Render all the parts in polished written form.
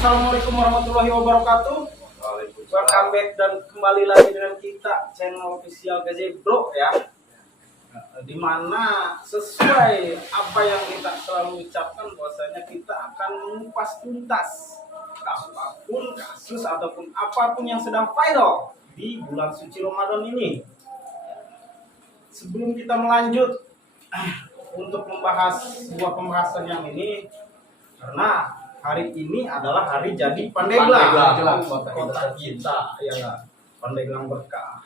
Assalamualaikum warahmatullahi wabarakatuh. Welcome back dan kembali lagi dengan kita channel official Gazebro ya. Dimana sesuai apa yang kita selalu ucapkan bahwasanya kita akan mengupas tuntas apapun kasus ataupun apapun yang sedang viral di bulan suci Ramadan ini. Sebelum kita melanjut untuk membahas sebuah pembahasan yang ini, karena hari ini adalah hari jadi Pandeglang kota kita ya nggak, Pandeglang berkah.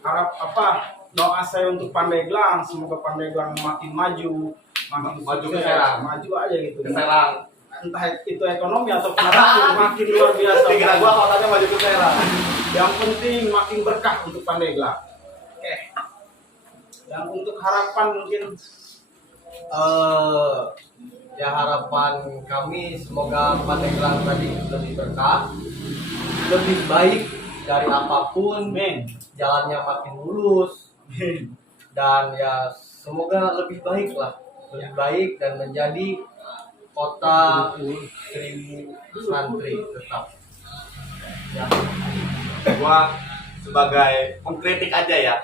Harap doa saya untuk Pandeglang, semoga Pandeglang makin maju ke Serang, maju aja gitu. Ke Serang. Entah itu ekonomi atau makin luar biasa. Gua kotanya maju ke Serang. Yang penting makin berkah untuk Pandeglang. Oke. Dan untuk harapan mungkin Ya harapan kami semoga Pandeglang tadi lebih berkah, lebih baik dari apapun, jalannya makin mulus, dan ya semoga lebih baik lah, lebih baik dan menjadi kota 1000 santri tetap. Ya. Gua sebagai pengkritik aja ya.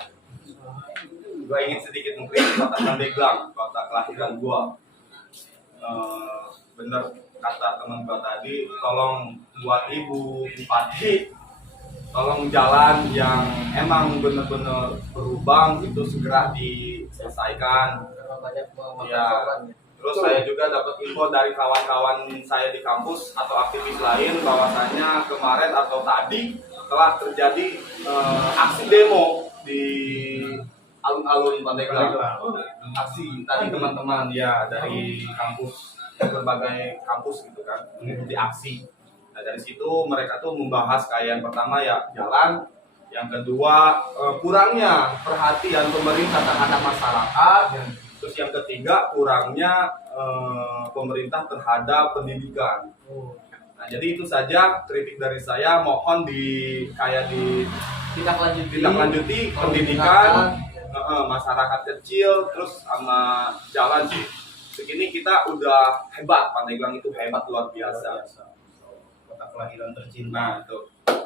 Gua ingin sedikit mengkritik kota Pandeglang, kota kelahiran gua. Bener kata teman gua tadi, tolong buat ibu bupati, tolong jalan yang emang bener-bener berlubang itu segera diselesaikan. Ya. Terus saya juga dapat info dari kawan-kawan saya di kampus atau aktivis lain bahwasanya kemarin atau tadi telah terjadi aksi demo di alun-alun Pandeglang. Aksi tadi teman-teman ya dari kampus, berbagai kampus gitu kan, mengikuti aksi. Nah dari situ mereka tuh membahas kayak yang pertama ya jalan, yang kedua kurangnya perhatian pemerintah terhadap masyarakat, terus yang ketiga kurangnya pemerintah terhadap pendidikan. Nah jadi itu saja kritik dari saya, mohon tindak lanjuti pendidikan masyarakat kecil, terus sama jalan sih. Segini kita udah hebat, Pandeglang itu hebat luar biasa. kota kelahiran tercinta. Nah itu.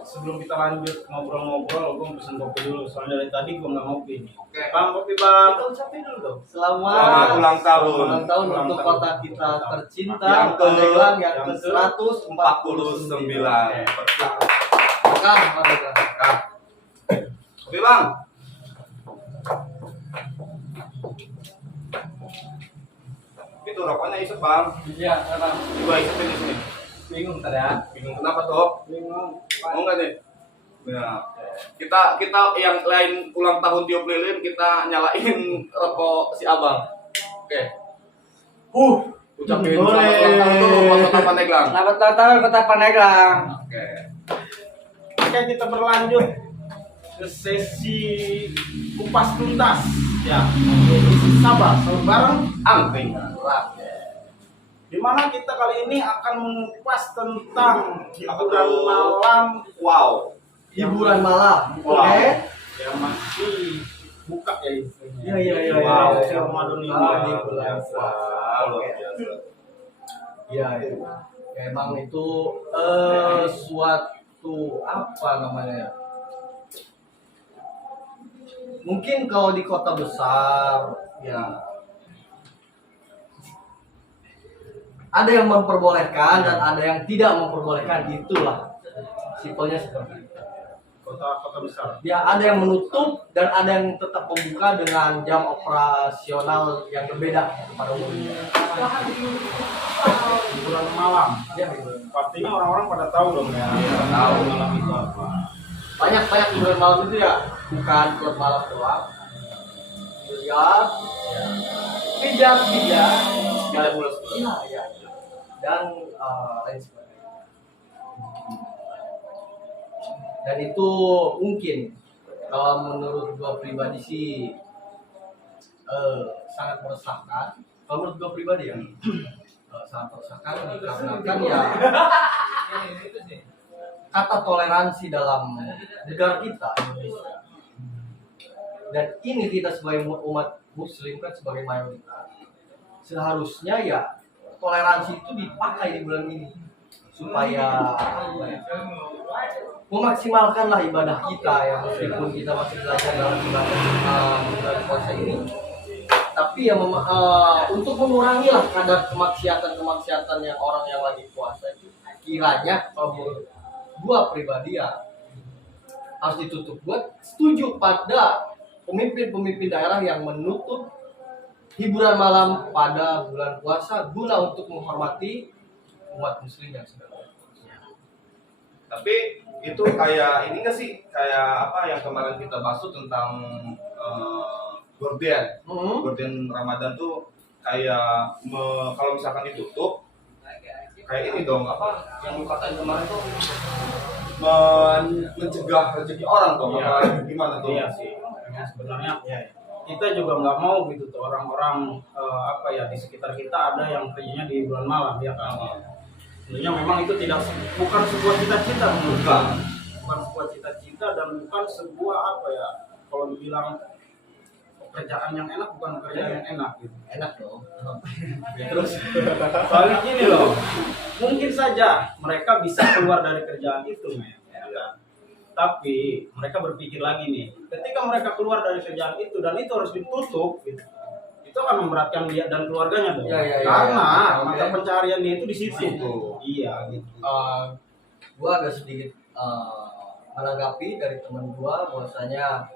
Sebelum kita lanjut ngobrol-ngobrol, gue pesen kopi dulu. Soalnya dari tadi gue nggak ngopi nih. Oke. Bang, kopi bang. Kita ucapin dulu dong. Selamat ulang tahun. Ulang tahun Ulang untuk tahun. kota kita tercinta, Yang ke- Pandeglang yang yang ke-149. Berkah. Berkah Pandeglang. Berkah. Oke bang. Itu rokoknya isep bang. Iya, sekarang Coba isepin di sini. bingung tadi ya. Bingung kenapa tuh? Bingung. Mau nggak nih? Ya. Kita yang lain ulang tahun tiup lilin, kita nyalain rokok si abang. Oke. Ucapin Boleh. selamat ulang tahun dulu buat kota Pandeglang. Selamat ulang tahun kota Pandeglang. Oke. Oke, kita berlanjut ke sesi kupas tuntas. Ya, sabar bareng Angkringan. di mana kita kali ini akan mengupas tentang hiburan malam Wow. Hiburan malam. Wow. Oke. yang masih buka ya istilahnya. Iya. Wow. Suci Ramadan ini. Di Luar bulan biasa. Luar biasa. Iya. Ya, emang itu suatu apa namanya? Mungkin kalau di kota besar ya ada yang memperbolehkan dan ada yang tidak memperbolehkan, itulah simpelnya seperti itu. Kota besar. Ya ada yang menutup dan ada yang tetap membuka dengan jam operasional yang berbeda pada umumnya. Hiburan malam. Ya, gitu. Pastinya orang-orang pada tahu dong ya. Iya, tahu. Malam itu apa. Banyak hiburan malam itu ya, bukan klub malam doang. Biliar, pijat, Tidak mulus. iya. Dan lain sebagainya. Dan itu mungkin kalau menurut gua pribadi sih sangat meresahkan. Kalau menurut gua pribadi ya sangat meresahkan dikarenakan ya kata toleransi dalam negara kita Indonesia. Dan ini kita sebagai umat muslim kan sebagai mayoritas. Seharusnya ya toleransi itu dipakai di bulan ini. supaya memaksimalkanlah ibadah kita ya, meskipun kita masih belajar dalam bulan puasa ini, tapi ya untuk mengurangi lah kadar kemaksiatan yang orang yang lagi puasa itu, kiranya kalau menurut gua pribadi ya harus ditutup. Gua setuju pada pemimpin daerah yang menutup hiburan malam pada bulan puasa guna untuk menghormati umat muslim yang sedang berpuasa. Tapi itu kayak ini nggak sih, kayak apa yang kemarin kita bahas tuh tentang gorden. Gorden Ramadan tuh kayak kalau misalkan ditutup kayak ini dong, apa yang lu katain kemarin tuh mencegah rezeki orang dong, apa gimana tuh? Iya sih, memang sebenarnya kita juga nggak mau gitu tuh orang-orang apa ya di sekitar kita ada yang kerjanya di bulan malam ya kan. Sebenarnya memang itu bukan sebuah cita-cita bukan sebuah cita-cita dan bukan sebuah apa ya, kalau dibilang pekerjaan yang enak, bukan pekerjaan yang enak gitu. Enak dong. Terus soalnya gini loh, mungkin saja mereka bisa keluar dari kerjaan itu, ya kan? Tapi mereka berpikir lagi nih, ketika mereka keluar dari kerjaan itu dan itu harus ditutup gitu, itu akan memberatkan dia dan keluarganya dong. Karena mata pencaharian dia itu di situ. Iya gitu. Gua agak sedikit menanggapi dari teman gua bahwasanya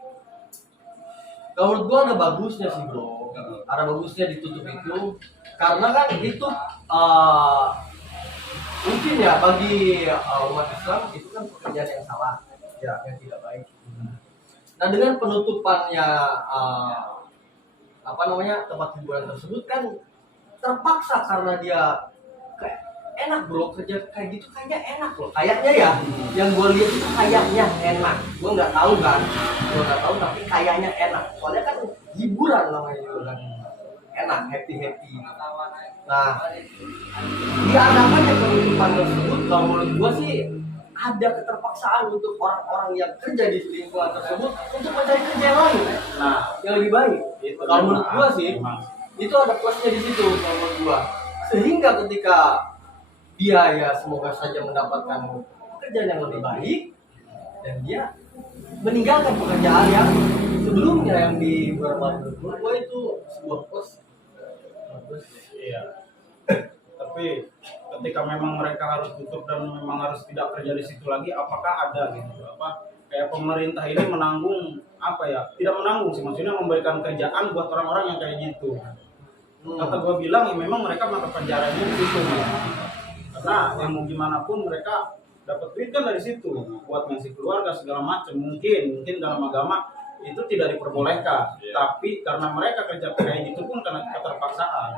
kalau menurut gua ada bagusnya sih bro, ada bagusnya ditutup itu, karena kan itu mungkin ya bagi umat Islam itu kan pekerjaan yang salah, ya, yang tidak baik. Nah dengan penutupannya tempat hiburan tersebut kan terpaksa karena dia kayak enak bro, kerja kayak gitu kayaknya enak loh, kayaknya ya, yang gue lihat itu kayaknya enak, gue nggak tahu tapi kayaknya enak, soalnya kan hiburan namanya juga kan, enak, happy. Nah diadakannya penutupan tersebut kalau menurut gue sih ada keterpaksaan untuk orang-orang yang kerja di lingkungan tersebut untuk mencari kerja yang lain, yang lebih baik. Kalau menurut gue sih itu ada plusnya di situ kalau menurut gue, sehingga ketika dia ya semoga saja mendapatkan pekerjaan yang lebih baik dan dia meninggalkan pekerjaan yang sebelumnya yang di bulan menurut gue itu sebuah plus. Iya. Tapi ketika memang mereka harus tutup dan memang harus tidak kerja di situ lagi, apakah ada gitu apa kayak pemerintah ini menanggung apa ya, tidak menanggung sih, maksudnya memberikan kerjaan buat orang-orang yang kayak gitu. Kata gue bilang ya memang mereka mata pencahariannya di situ ya. Karena yang mau gimana pun mereka dapat duit kan dari situ buat ngasih keluarga segala macam. Mungkin dalam agama itu tidak diperbolehkan, tapi karena mereka kerja kayak gitu pun karena keterpaksaan.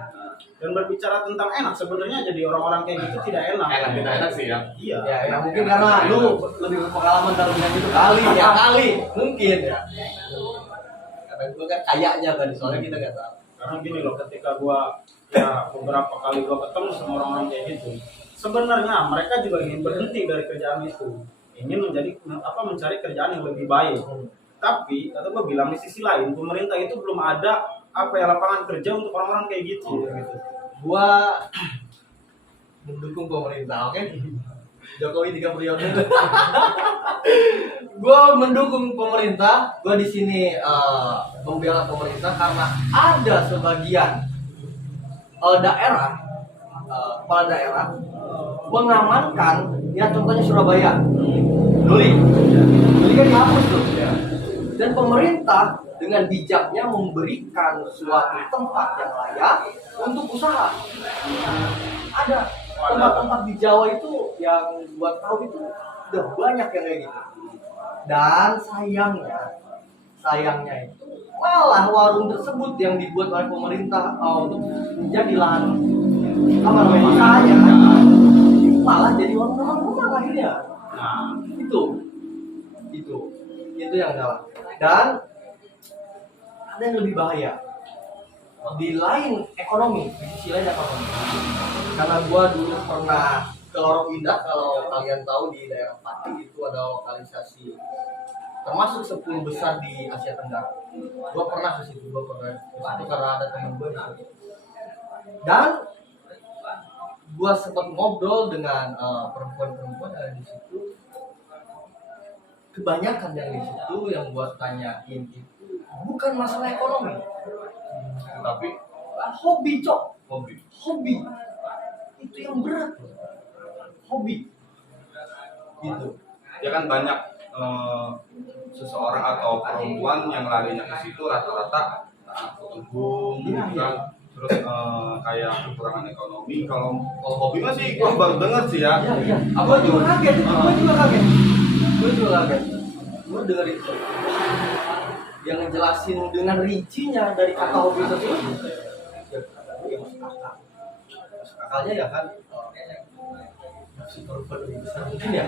Dan berbicara tentang enak, sebenarnya jadi orang-orang kayak gitu tidak enak. Tidak enak sih ya. Iya. Ya mungkin karena lu lebih berpengalaman dalam bidang itu kali mungkin ya. Karena gue kan kayaknya tadi soalnya kita nggak tahu. Karena gini loh, ketika gua ya beberapa kali gua ketemu sama orang-orang kayak gitu, sebenarnya mereka juga ingin berhenti dari kerjaan itu, ingin mencari kerjaan yang lebih baik. Tapi kata gua bilang di sisi lain pemerintah itu belum ada lapangan kerja untuk orang-orang kayak gitu. Gua mendukung pemerintah, oke? Jokowi 3 periode. Gua mendukung pemerintah. Gua di sini membela pemerintah karena ada sebagian daerah, kepala daerah mengamankan, ya contohnya Surabaya, Duli kan dihapus tuh. Dan pemerintah dengan bijaknya memberikan suatu tempat yang layak untuk usaha. Ada tempat-tempat di Jawa itu yang buat tahu itu udah banyak yang kayak gitu. Dan sayangnya itu malah warung tersebut yang dibuat oleh pemerintah untuk menjadi lahan usahanya malah jadi warung rumah akhirnya. Nah itu yang salah. Dan ada yang lebih bahaya di lain ekonomi, di sisi lain ekonomi. Karena gua dulu pernah ke Lorong Indah, kalau kalian tahu di daerah Pati itu ada lokalisasi termasuk 10 besar di Asia Tenggara. Gua pernah ke situ, karena ada teman gua di situ. Dan gua sempat ngobrol dengan perempuan-perempuan yang ada di situ. Kebanyakan yang di situ yang gua tanyain itu bukan masalah ekonomi, Tapi hobi cok, hobi. itu yang berat, hobi gitu. Ya kan banyak seseorang atau perempuan yang larinya ke situ rata-rata tembung gitu kan. Terus kayak kekurangan ekonomi. Kalau hobi mah sih gua baru dengar sih ya. Iya. Apa Gua tuh? kaget. Gua dengar itu. Yang ngejelasin dengan rincinya dari kata hobi tersebut. Ya masuk akal. Masuk akalnya ya kan. Si perempuan lebih besar mungkin ya.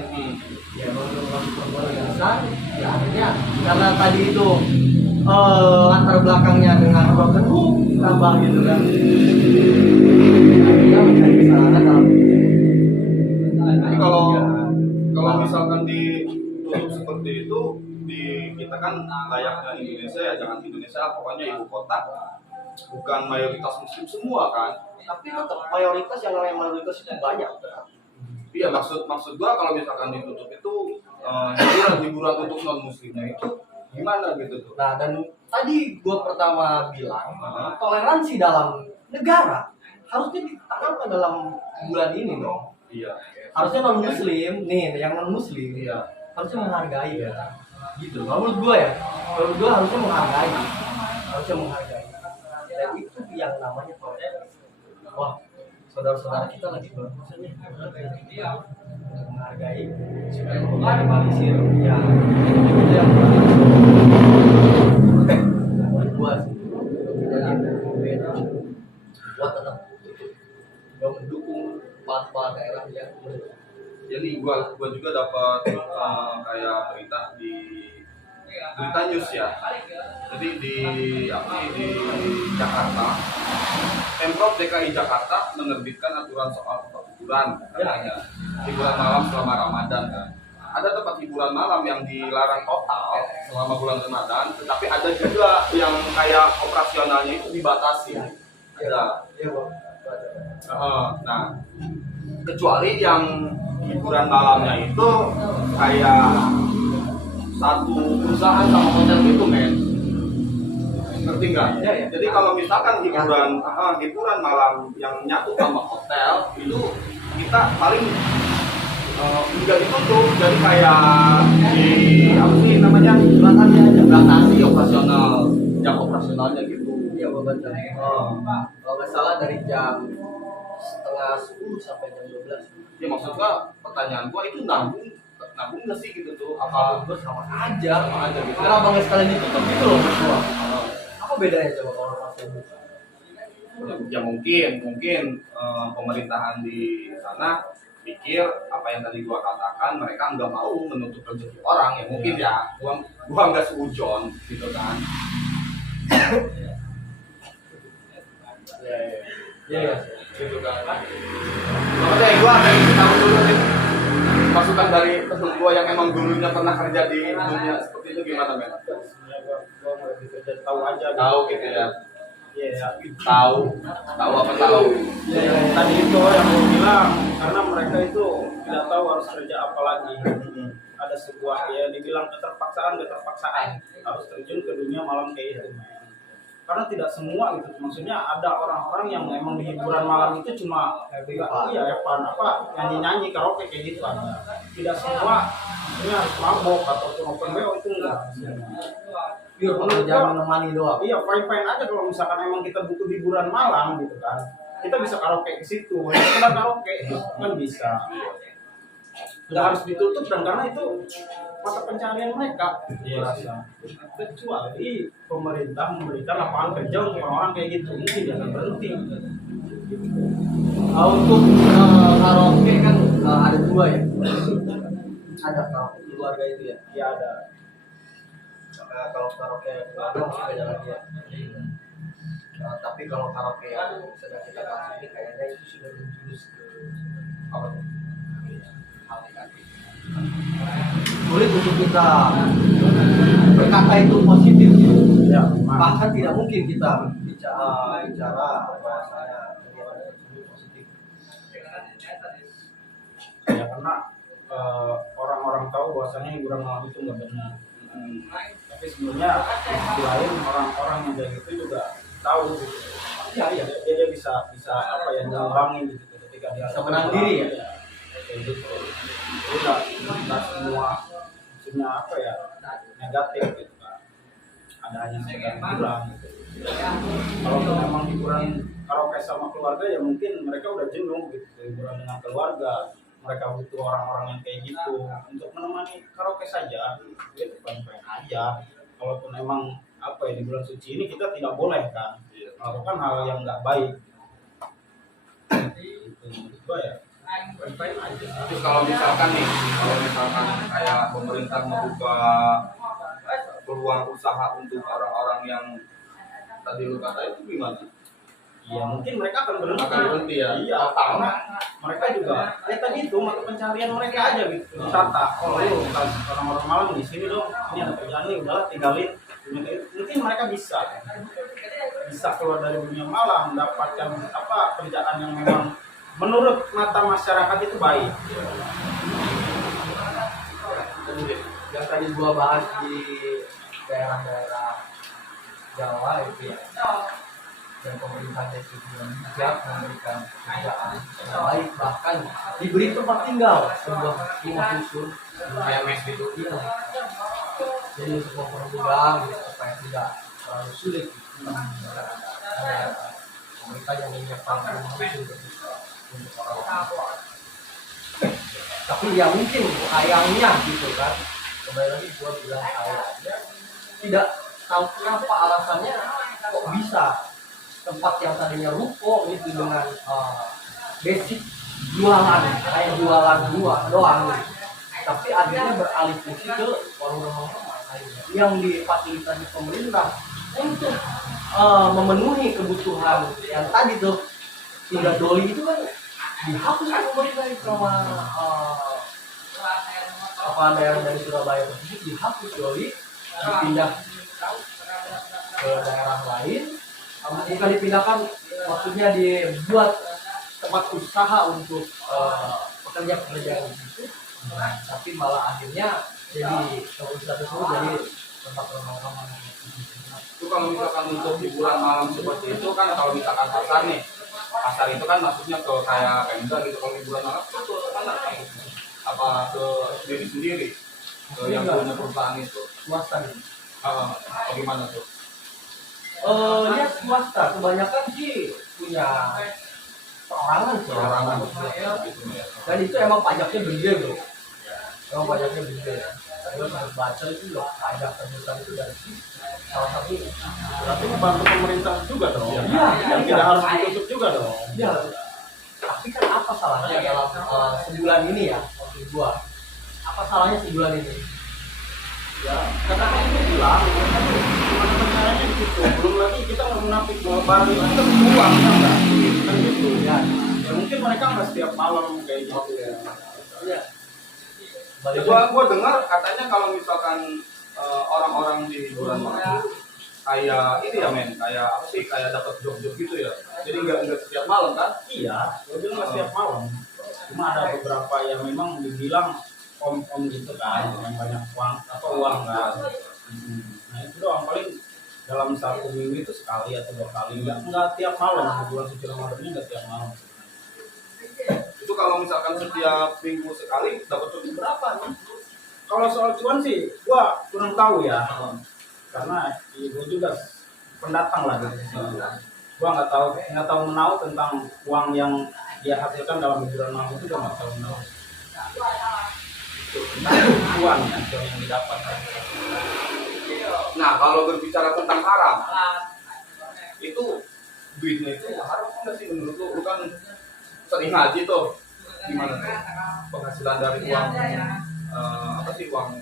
Ya kalau perempuan lebih besar, ya akhirnya karena tadi itu latar belakangnya dengan broken hook tambah gitu kan. Akhirnya mencari kesalahan dalam Jadi kalau misalkan ditutup seperti itu, di kita kan layaknya Indonesia ya, jangan Indonesia, pokoknya ibu kota, bukan mayoritas muslim semua kan. tapi tetap mayoritas yang namanya mayoritas itu banyak. Iya, maksud gua kalau misalkan ditutup itu hiburan untuk non muslimnya itu gimana gitu tuh. Nah, dan tadi gua pertama bilang toleransi dalam negara harusnya ditanamkan dalam bulan ini dong. Iya. Harusnya non muslim nih, yang non muslim Iya. harusnya menghargai ya. Gitu. Kalau menurut gua ya, menurut gua harusnya menghargai. Dan itu yang namanya toleransi. Wah, saudara-saudara kita lagi berpuasa nih, menghargai supaya meminimalisir ya itu yang menurut gua sih. Gua tetap gua mendukung part daerah yang Jadi gua juga dapat kayak berita di berita news ya. Jadi di Jakarta, Pemprov DKI Jakarta menerbitkan aturan soal tempat hiburan katanya. Hiburan malam selama Ramadan kan. Ada tempat hiburan malam yang dilarang total selama bulan Ramadan, tetapi ada juga yang kayak operasionalnya itu dibatasi. Ada. Nah, kecuali yang hiburan malamnya itu kayak satu perusahaan sama hotel gitu men, ngerti nggak? Ya, ya. Jadi kalau misalkan hiburan malam yang nyatu sama hotel itu kita paling nggak ditutup, jadi kayak di apa sih namanya batasi operasional, jam operasionalnya gitu. ya beban kalau nggak salah dari jam setengah 10 sampai jam 12. Ya maksud gua, pertanyaan gua itu nabung nggak sih gitu tuh? Apa Menurut gua sama aja gitu? kenapa nggak sekalian ditutup gitu loh menurut gua. Apa bedanya coba kalau pas buka? Ya mungkin pemerintahan di sana pikir apa yang tadi gua katakan, mereka nggak mau menutup rezeki orang ya mungkin ya, gua nggak seujon gitu kan. Iya. Gitu kan. Oke, gua akan tahu dulu nih masukan dari temen gua yang emang dulunya pernah kerja di dunia seperti itu gimana men? Gua lebih kerja tahu aja. Tahu gitu ya. Iya. Tahu apa tahu? Ya, tadi itu yang mau bilang karena mereka itu tidak tahu harus kerja apa lagi. Ada sebuah ya dibilang keterpaksaan harus terjun ke dunia malam kayak itu. Karena tidak semua gitu, maksudnya ada orang-orang yang emang di hiburan malam itu cuma nyanyi karaoke kayak gitu kan. Tidak semua ini harus mabok ataupun open BO itu enggak. Pure pekerjaan menemani doang. Iya, fine aja kalau misalkan emang kita butuh hiburan malam gitu kan. Kita bisa karaoke ke situ, kita karaoke kan bisa. Nggak harus ditutup dan karena itu mata pencarian mereka. Iya. Kecuali pemerintah memberikan lapangan kerja untuk orang-orang kayak gitu, mungkin jangan berhenti. Untuk karaoke kan ada dua ya. Ada karaoke keluarga itu ya. Ya ada. Kalau karaoke keluarga masih beda lagi ya. Tapi kalau karaoke yang sedang kita bahas ini kayaknya itu sudah menjurus ke apa tuh? Hal negatif. Sulit untuk kita berkata itu positif ya. Bahkan tidak mungkin kita bicara bahwasanya kegiatan tersebut positif. karena orang-orang tahu bahwasanya hiburan malam itu nggak benar. Tapi sebenarnya di sisi lain orang-orang yang kayak gitu juga tahu gitu. Dia bisa apa ya, ngembangin gitu ketika dia Bisa menang diri ya? Kayak gitu. Jadi nggak semua maksudnya apa ya, negatif gitu kan. Ada hanya sekedar hiburan gitu. Kalau memang hiburan karaoke sama keluarga ya mungkin mereka udah jenuh gitu hiburan dengan keluarga. Mereka butuh orang-orang yang kayak gitu untuk menemani karaoke saja, itu fine-fine aja. Kalaupun emang apa ya, di bulan suci ini kita tidak boleh kan melakukan hal yang nggak baik. Itu ya fine-fine aja. Terus kalau misalkan kayak pemerintah membuka peluang usaha untuk orang-orang yang tadi lu kata itu gimana? Iya mungkin mereka akan berhenti ya. Iya, karena mereka juga ya tadi itu mata pencarian mereka aja gitu. Wisata. Oh lu orang-orang malam di sini dong. Ini ada kerjaan nih, udahlah tinggalin. Mungkin mereka bisa keluar dari dunia malam, mendapatkan apa kerjaan yang memang menurut mata masyarakat itu baik. Yang tadi gua bahas di daerah-daerah Jawa itu ya, dan pemerintahnya juga bijak memberikan kerjaan yang baik, bahkan diberi tempat tinggal sebuah rumah khusus Kayak mes gitu. iya. Jadi sebuah pergudang gitu, supaya tidak terlalu sulit pemerintah yang menyiapkan rumah khusus untuk orang-orang. Tapi ya mungkin sayangnya gitu kan, kembali lagi gua bilang sayangnya tidak tahu kenapa alasannya kok bisa tempat yang tadinya ruko itu dengan basic jualan kayak jualan buah doang gitu. Tapi akhirnya beralih fungsi ke warung-warung yang difasilitasi pemerintah untuk memenuhi kebutuhan yang tadi tuh. Hingga doli itu kan dihapus kan pemerintah itu sama apa daerah dari Surabaya tersebut, dihapus doli, dipindah ke daerah lain. Bukan dipindahkan, maksudnya dibuat tempat usaha untuk pekerja-pekerja di situ, tapi malah akhirnya jadi usaha tersebut jadi tempat ramah-ramah. Itu kalau misalkan untuk hiburan malam seperti itu kan, kalau misalkan pasar itu kan maksudnya ke kayak Pemda gitu. Kalau hiburan malam itu ke mana kayak apa ke sendiri ke yang punya perusahaan itu Swasta nih. bagaimana tuh? Ya swasta kebanyakan sih punya perorangan Gitu ya. dan itu emang pajaknya gede bro, emang pajaknya gede. Saya harus baca itu loh, pajak terbesar itu dari salah satu. Tapi membantu pemerintah juga dong. Iya, yang tidak harus ditutup juga dong. Iya. Tapi kan apa salahnya dalam sebulan ini ya, maksud gua? Apa salahnya sebulan ini? Ya, karena kan itu bilang, gimana caranya gitu. Belum lagi kita mau menapik bahwa barang itu kan uang kan gitu. Ya, Ya mungkin mereka nggak setiap malam kayak gitu ya. iya. Ya, gua dengar katanya kalau misalkan orang-orang di hiburan malam kayak ini ya men, kayak apa sih, kayak dapat job-job gitu ya. Jadi nggak setiap malam kan? Iya, lebih nggak setiap malam. Cuma ada beberapa yang memang dibilang om gitu kan, yang banyak uang kan. Nah itu doang, paling dalam satu minggu itu sekali atau 2 kali, nggak tiap malam. Di bulan suci Ramadan ini nggak tiap malam. Itu kalau misalkan setiap minggu sekali dapat cuti berapa nih? Kalau soal cuan sih, gua kurang tahu ya, karena gua juga pendatang lah gitu. Gua nggak tahu menau tentang uang yang dia hasilkan dalam hiburan malam itu, gua nggak tahu menau. Uang yang didapat. Nah kalau berbicara tentang haram, itu duitnya itu haram nggak sih menurut lu? Lu kan sering ngaji tuh, gimana tuh penghasilan dari uang apa sih, uang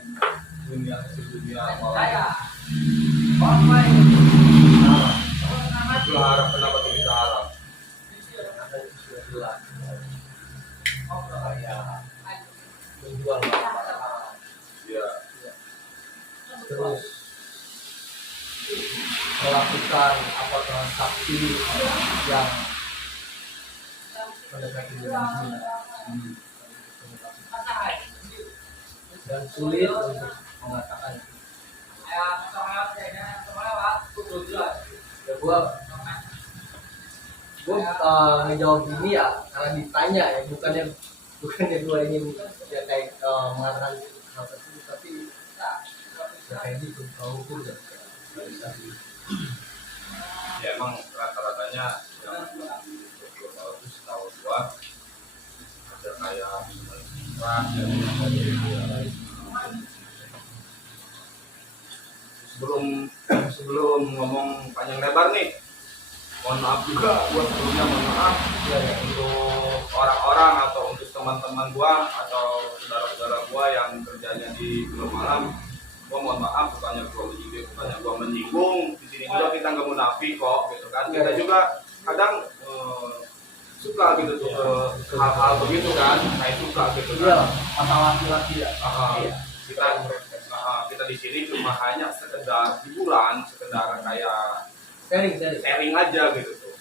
dunia, hasil dunia malah itu haram. Kenapa tuh bisa haram? Menjual Ya. terus melakukan apa transaksi yang mendekati dunia. dan sulit untuk mengatakan itu. Ya gue ngejawab ini ya karena ditanya ya, bukannya gue ingin ya kayak mengatakan hal tersebut, tapi ya kayak gitu kalau hukum ya bisa. Ya emang rata-ratanya yang bagus tahu gua ada kayak ras ya. Sebelum ngomong panjang lebar nih, mohon maaf juga buat sebelumnya, mohon maaf ya, untuk orang-orang atau untuk teman-teman gua atau saudara-saudara gua yang kerjanya di klub malam. Gua mohon maaf, bukannya gua menyinggung. Di sini juga kita nggak munafik kok, gitu kan. Kita juga kadang suka gitu tuh hal-hal begitu kan, kayak suka gitu Iya, kan. masalah laki-laki ya. Kita di sini cuma hanya sekedar hiburan, sekedar kayak sharing aja gitu tuh.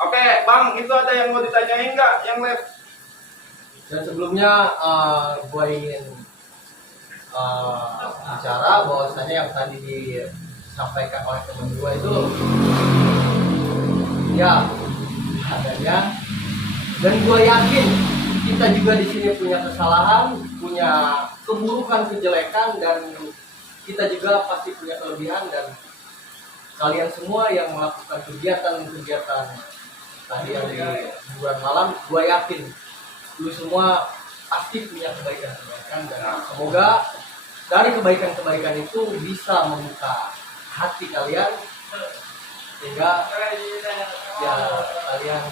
Oke, Bang, itu ada yang mau ditanyain nggak? Yang left? Dan sebelumnya gue ingin bicara bahwasanya yang tadi disampaikan oleh teman gue itu ya adanya, dan gue yakin kita juga di sini punya kesalahan, punya keburukan, kejelekan, dan kita juga pasti punya kelebihan. Dan kalian semua yang melakukan kegiatan tadi yang di hiburan malam, gue yakin lu semua pasti punya kebaikan-kebaikan, dan semoga dari kebaikan-kebaikan itu bisa membuka hati kalian sehingga ya kalian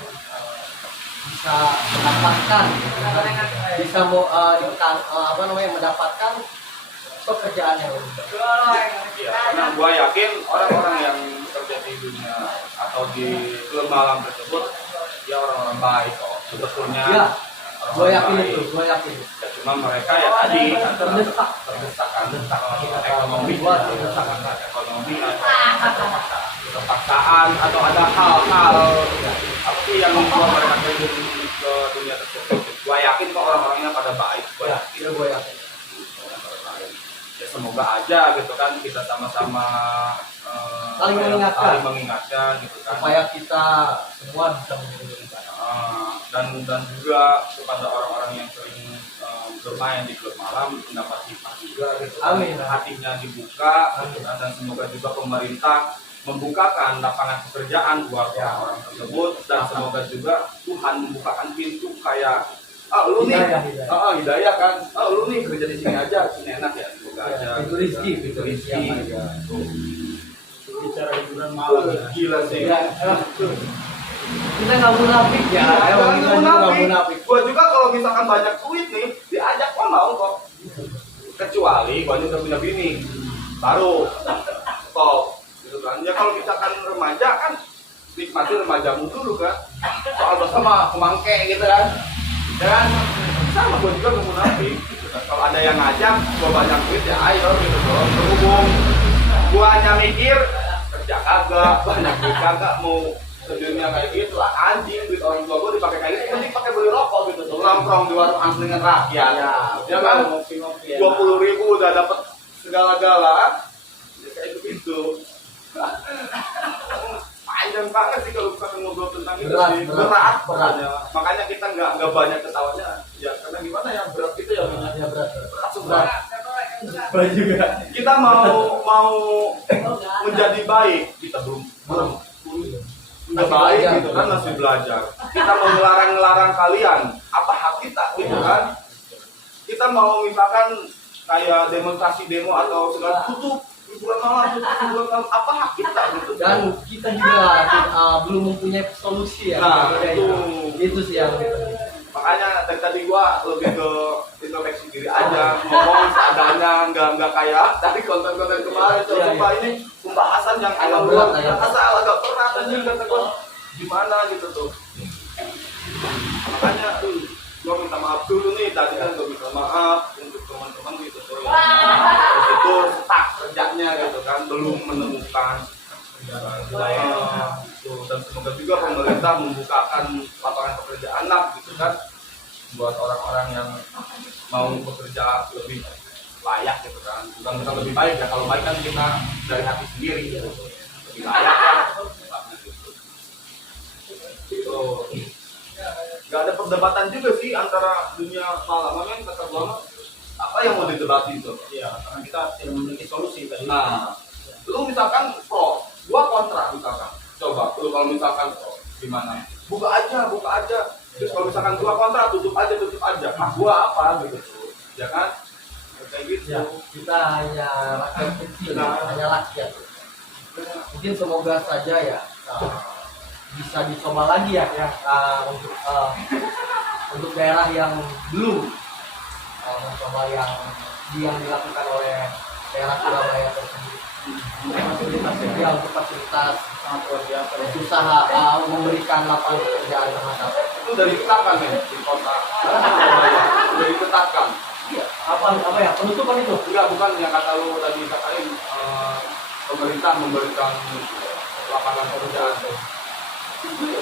bisa mendapatkan mendapatkan pekerjaan yang lebih baik. Ya, karena gua yakin orang-orang yang bekerja di dunia atau di klub malam tersebut ya orang-orang baik kok sebetulnya. Ya, gue yakin baik. itu, gue yakin. Ya, cuma mereka ya tadi Terdesak ekonomi atau terpaksaan atau ada hal-hal apa sih yang membuat mereka terjun ke dunia tersebut. Gua yakin kok orang-orangnya pada baik. Gua yakin. Ya, gue yakin. Ya semoga aja gitu kan kita sama-sama Saling mengingatkan gitu kan, supaya kita semua bisa menjadi dan juga kepada orang-orang yang sering bermain di klub malam mendapat hikmah juga gitu. Amin. Hatinya dibuka gitu kan, dan semoga juga pemerintah membukakan lapangan pekerjaan buat orang tersebut, dan semoga juga Tuhan membukakan pintu kayak lu nih hidayah kan, lu nih kerja di sini aja, sini enak ya, semoga aja itu rezeki ya. Bicara hiburan malam Gila sih. Ya, kita nggak munafik ya, kita nggak munafik. Gua juga kalau misalkan banyak duit nih diajak gua mau kok, kecuali gua udah punya bini baru kok gitu kan. Ya kalau misalkan remaja kan nikmati remajamu dulu kan, soal bersama kemangke gitu kan. Dan sama gua juga nggak munafik gitu kan. Kalau ada yang ngajak gua banyak duit ya ayo gitu loh, berhubung gua hanya mikir kerja kagak, banyak duit kagak, mau sedunia kayak gitu lah, anjing duit orang tua gue dipakai kayak gitu, mending pakai beli rokok gitu tuh, nongkrong di warung angkringan rakyat, ya kan, 20.000 udah dapet segala-gala, ya kayak gitu. Panjang banget sih kalau bukan ngobrol tentang itu sih, berat. Makanya kita nggak banyak ketawanya, ya karena gimana ya, berat gitu ya, berat. Juga. Kita mau menjadi baik, kita belum udah baik gitu kan, masih belajar. Kita mau ngelarang kalian, apa hak kita gitu kan? Kita mau misalkan kayak demonstrasi demo atau segala tutup hiburan malam, apa hak kita gitu. Dan kita juga belum mempunyai solusi ya. Nah, itu sih yang makanya dari tadi gua lebih ke introspeksi diri aja, ngomong seadanya, nggak kayak dari konten-konten kemarin. Coba ini pembahasan yang agak berat, agak berat aja kata gua gimana gitu tuh. Makanya gua minta maaf dulu nih, tadi kan gua minta maaf untuk teman-teman gitu tuh itu stuck kerjanya gitu kan, belum menemukan dan semoga juga pemerintah membukakan lapangan pekerjaan lah gitu kan, buat orang-orang yang mau bekerja lebih layak gitu kan. Bukan lebih baik ya, kalau baik kan kita dari hati sendiri gitu. Lebih layak lah. Itu nggak ada perdebatan juga sih antara dunia malam kan kata gua, apa yang mau didebatin tuh. Iya, karena kita tidak memiliki solusi tadi. Nah, lu misalkan pro, gua kontra misalkan. Coba, lu kalau misalkan pro, gimana? Buka aja. Terus kalau misalkan gua kontra, tutup aja. Nah, gua apa gitu? Ya kan? Kayak gitu. Ya, kita hanya rakyat kecil, hanya rakyat. Mungkin semoga saja ya bisa dicoba lagi ya, untuk daerah yang belum mencoba yang dilakukan oleh daerah Surabaya tersebut. Fasilitasnya untuk fasilitas Sangat luar biasa. usaha memberikan lapangan pekerjaan terhadap. Itu dari ditetapkan nih di kota Surabaya. Udah ditetapkan. Iya, apa ya penutupan itu? Enggak, bukan yang kata lu tadi katain pemerintah memberikan lapangan pekerjaan tuh. Itu ya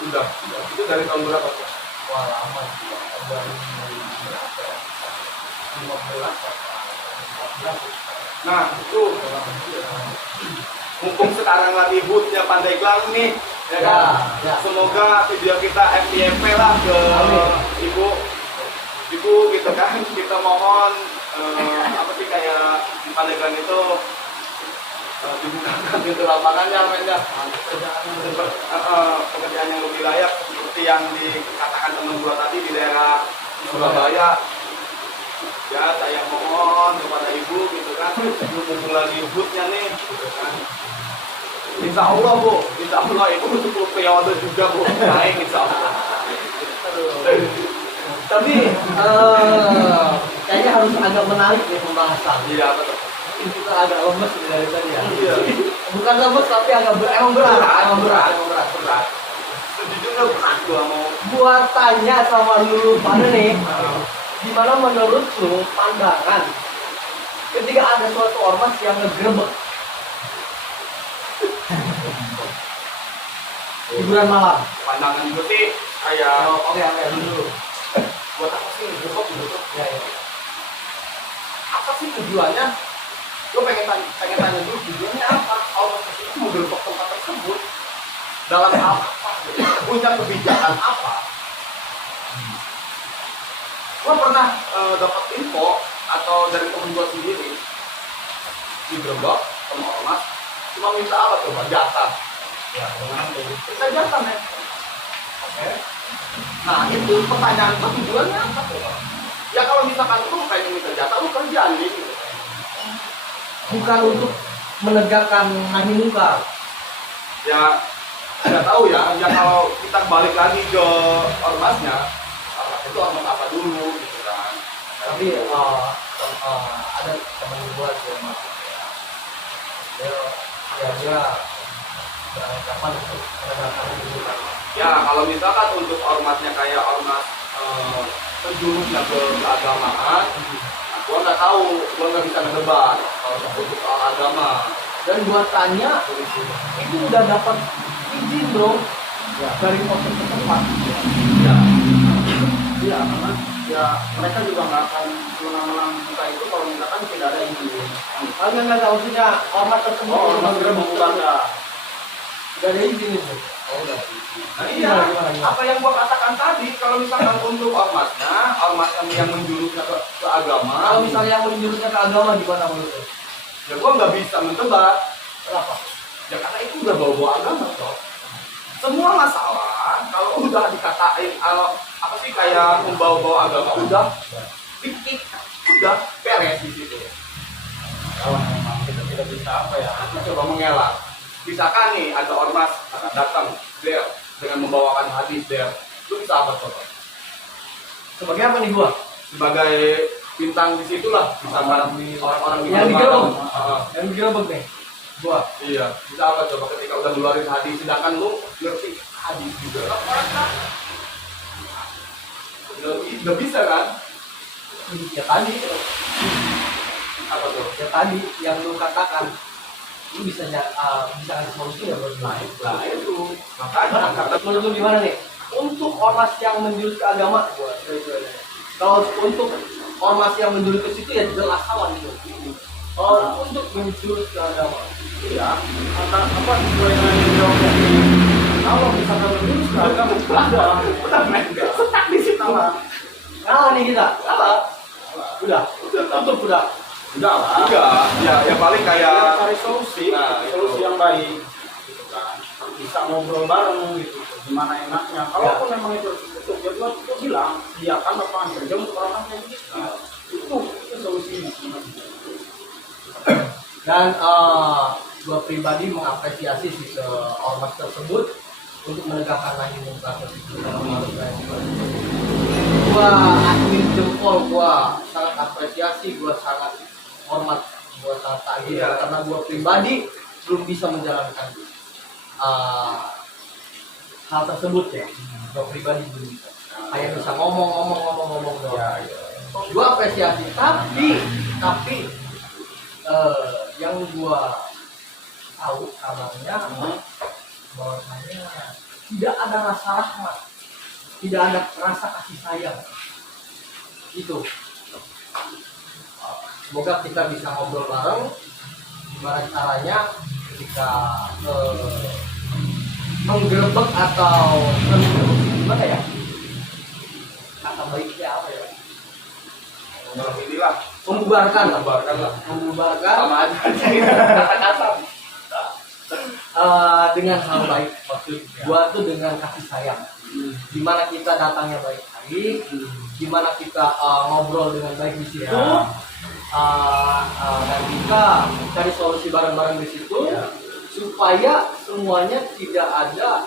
sudah Itu dari tahun berapa tuh? wah lama sih, dari berapa ya? 15 Nah, itu mumpung sekarang lagi hutnya Pandeglang nih, ya kan? Ya. Semoga video kita FYP lah ke ibu gitu kan. Kita mohon apa sih kayak di Pandeglang itu dibukakan pintu lapangannya, mainnya pekerjaan yang lebih layak seperti yang dikatakan teman gua tadi di daerah Surabaya. Ya, saya mohon kepada ibu gitu kan, mumpung lagi hutnya nih, gitu kan. Insya Allah bu, insya Allah itu 10 periode juga bu, naik insya Allah. Tapi kayaknya harus agak menarik nih pembahasan. Iya betul. Kita agak lemes nih dari tadi ya. Iya. Bukan lemes tapi agak emang berat. Berat. Sejujurnya berat gua mau. Buat tanya sama lu pada nih, gimana menurut lu pandangan ketika ada suatu ormas yang ngegerebek hiburan malam? Pandangan gue sih kayak Oke dulu. buat apa sih ngegerebek gitu? Ya. Apa sih tujuannya? Gue pengen tanya dulu tujuannya apa? Kalau itu mau gerebek tempat tersebut dalam hal apa? Punya kebijakan apa? Gue pernah dapat info atau dari temen gue sendiri digerebek sama ormas cuma minta apa coba? Jatah. Ya, dengan Minta jatah men. Oke. Nah itu pertanyaan gue, tujuannya apa coba? Ya kalau misalkan lu pengen minta jatah lu kerja nih gitu. Bukan untuk menegakkan nahi mungkar. Ya nggak tahu ya. Ya kalau kita balik lagi ke ormasnya, itu ormas apa dulu gitu kan. Tapi ada teman gue dia masuk dia beranggapan untuk menegakkan itu kan. Ya kalau misalkan untuk ormasnya kayak ormas terjurusnya ke keagamaan, gua nggak tahu, gua nggak bisa ngedebat kalau untuk soal agama. Dan gua tanya itu udah dapat izin dong dari pos setempat. Ya, Iya, karena ya mereka juga nggak akan menang-menang buka itu kalau misalkan tidak ada izin. Nggak tahu maksudnya ormas tersebut Ormas gerebek bukan ada. nggak ada izin itu. nah iya. Apa yang gua katakan tadi, kalau misalkan untuk ormasnya yang menjurusnya ke agama, Kalau misalnya yang menjurusnya ke agama gimana menurut lu? ya gua nggak bisa mendebat. Kenapa? Ya karena itu udah bawa agama toh. Semua masalah kalau udah dikatain apa sih kayak membawa-bawa agama udah dikit, udah beres di situ. Kalau memang kita tidak bisa apa ya? Aku coba mengelak. Misalkan nih ada ormas datang der dengan membawakan hadis der, lu bisa apa coba? Sebagai apa nih gua? Sebagai bintang di situlah, bisa menghadapi orang-orang di Yang mana. digerebek. Heeh. Yang digerebek nih. Gua. Iya, bisa apa coba ketika udah ngeluarin hadis, sedangkan lu ngerti hadis juga. Nggak bisa kan? Ya tadi, Apa tuh? ya tadi yang lu katakan, lu bisa kasih solusi ya buat lain. Nah itu makanya kata Menurut lu gimana nih? Untuk ormas yang menjurus ke agama, kalau untuk ormas yang menjurus ke situ ya jelas salah gitu. Untuk menjurus ke agama. Iya, apa sesuai dengan yang jawabnya. Kalau misalkan menjurus ke agama, udah stuck di situ lah. Nah nih kita, apa? Udah, tutup udah. Enggak lah. Enggak, ya paling Kita kayak cari solusi, Nah, solusi itu. yang baik, gitu kan. Bisa ngobrol bareng gitu, gimana enaknya. Kalaupun memang itu tutup, ya gua bilang, siapkan lapangan kerja untuk orang-orang kayak gitu. Itu solusinya. Dan gua pribadi mengapresiasi si ormas tersebut untuk menegakkan lagi demokrasi dalam gua akui jempol, gua sangat apresiasi, gua sangat hormat, gua sangat tagih karena gua pribadi belum bisa menjalankan hal tersebut ya. Gua pribadi belum bisa. Kayak bisa ngomong doang. Gua apresiasi, tapi yang gua tahu kabarnya bahwasanya tidak ada rasa rahmat, tidak ada rasa kasih sayang. Itu. Semoga kita bisa ngobrol bareng gimana caranya ketika menggerebek atau gimana ya? Kata baiknya apa ya? kalau inilah Membubarkan lah. membubarkan sama aja Kata-kata. Dengan hal baik, maksud gua tuh dengan kasih sayang. Gimana kita datangnya baik-baik, gimana kita ngobrol dengan baik di situ, dan kita cari solusi bareng-bareng di situ, supaya semuanya tidak ada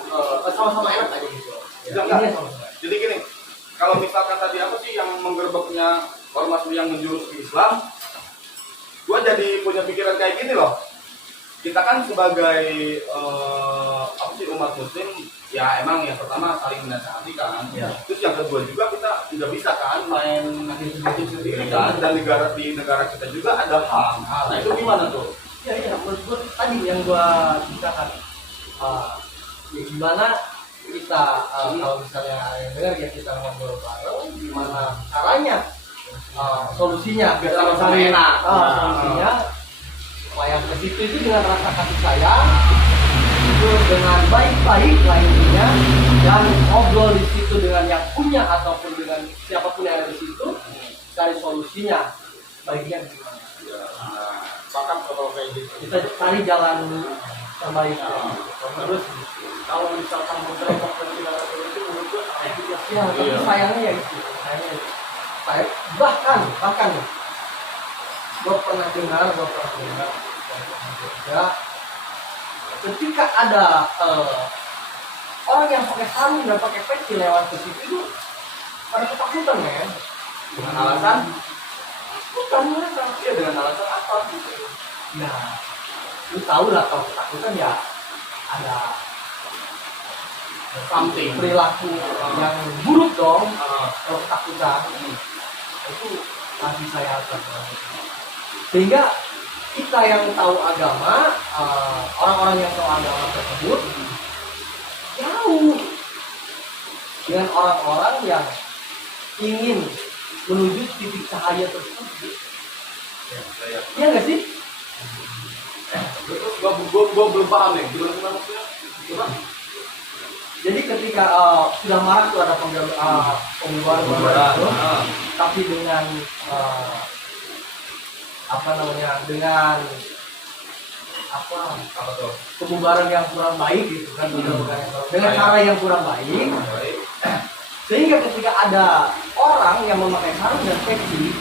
sama-sama enak aja gitu. Ini sama-sama. Jadi gini, kalau misalkan tadi apa sih yang menggerebeknya ormas yang menjurus ke Islam, gua jadi punya pikiran kayak gini loh. Kita kan sebagai apa sih umat muslim, ya emang yang pertama saling menasihati kan. Terus yang kedua juga kita nggak bisa kan main hakim sendiri kan, dan di negara kita juga ada HAM. Nah itu gimana tuh? Iya, menurut gue tadi yang gua ceritakan, ya gimana kita kalau misalnya ada yang dengar ya kita ngobrol bareng, gimana caranya, solusinya Biar sama-sama enak. Solusinya supaya ke situ itu dengan rasa kasih sayang, itu dengan baik-baik lah intinya, dan ngobrol di situ dengan yang punya ataupun dengan siapapun yang ada di situ, cari solusinya baiknya gimana. Bahkan kalau kayak gitu. Kita cari jalan terbaik. Terus kalau misalkan berdampak dan tidak ada solusi, menurut gua Ya, tapi sayangnya ya itu. Bahkan gue pernah dengar ya, ketika ada orang yang pakai sarung dan pakai peci lewat ke situ itu pada ketakutan ya, Dengan alasan? bukan mereka. Iya, dengan alasan apa gitu? Ya, lu tahu lah kalau ketakutan ya ada Something. perilaku yang buruk dong. Ah, Kalau ketakutan itu lagi saya akan sehingga kita yang tahu agama, orang-orang yang tahu agama tersebut jauh dengan orang-orang yang ingin menuju titik cahaya tersebut. Iya nggak sih? Gua belum paham nih, gimana maksudnya? Coba. Jadi ketika sudah marak tuh ada pembubaran itu, tapi dengan dengan Apa tuh? pembubaran yang kurang baik gitu kan, dengan Baik. cara yang kurang baik, Baik. sehingga ketika ada orang yang memakai sarung dan peci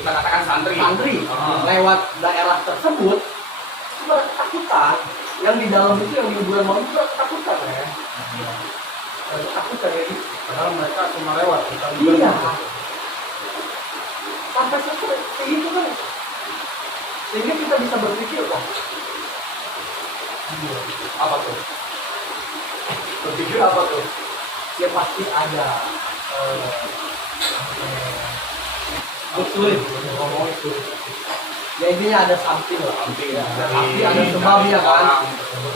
Kita katakan santri. lewat daerah tersebut, itu pada ketakutan. Yang di dalam itu yang di kuburan maut itu pada ketakutan ya. Ketakutan ya gitu. Padahal mereka cuma lewat, bukan Iya. Sampai seperti itu kan, sehingga kita bisa berpikir kok. Apa tuh? Berpikir apa tuh? Ya pasti ada sulit ngomongnya sulit. Ya intinya ada something lah. Something Pasti ada sebabnya kan.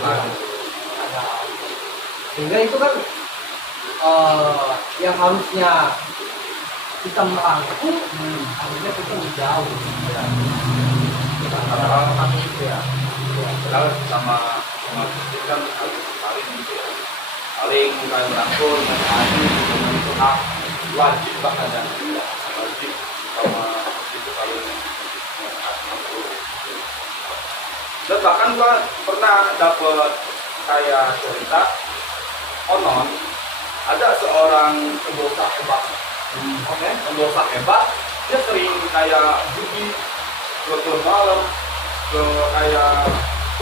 Ada. Sehingga itu kan yang harusnya kita merangkul, akhirnya kita menjauh. Ya. Kita Padahal satu itu ya. padahal sama itu kan harus saling gitu ya, saling kayak merangkul, menghadapi itu hak wajib bahkan dan wajib sama itu saling merangkul. Dan bahkan gua pernah dapet kayak cerita konon ada seorang pendosa hebat, pendosa hebat, dia sering kayak judi ke klub malam, ke kayak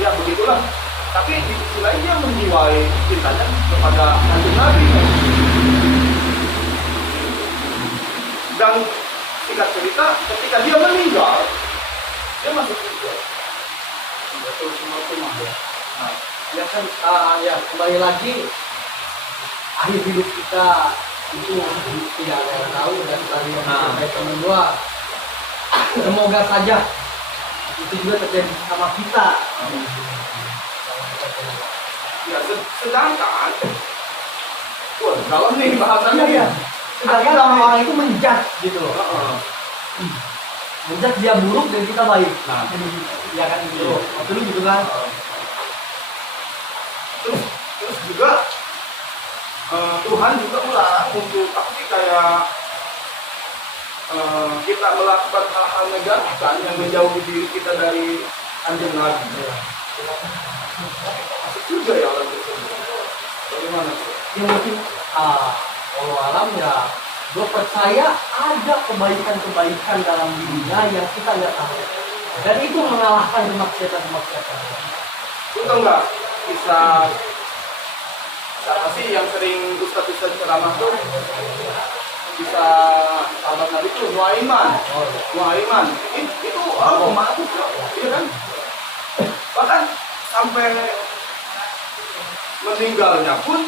ya begitulah. Tapi di sisi lain dia menjiwai cintanya kepada kanjeng Nabi. Dan singkat cerita, ketika dia meninggal, dia masuk surga. Betul semua ya. Nah, ya kan, ya kembali lagi akhir hidup kita itu tidak ada yang tahu dan tadi yang disampaikan kedua, semoga saja itu juga terjadi sama kita. Ya, sedangkan, wah, kalau nih bahasanya Iya, sedangkan orang-orang itu menjudge gitu loh. Menjudge dia buruk dan kita baik. Nah, ya kan gitu. Waktu itu gitu kan. terus juga Tuhan juga melarang untuk apa sih kayak kita melakukan hal-hal negatif yang menjauhi diri kita dari kanjeng Nabi. Masuk juga ya orang tersebut. Bagaimana tuh? Ya mungkin Allah alam ya. Gue percaya ada kebaikan-kebaikan dalam dirinya yang kita nggak tahu. Dan itu mengalahkan kemaksiatan-kemaksiatan. Lu tau nggak kisah siapa sih yang sering ustaz-ustaz ceramah tuh? Bisa sahabat Nabi tuh Nuaiman. Nuaiman itu orang pemabuk, iya kan? Bahkan sampai meninggalnya pun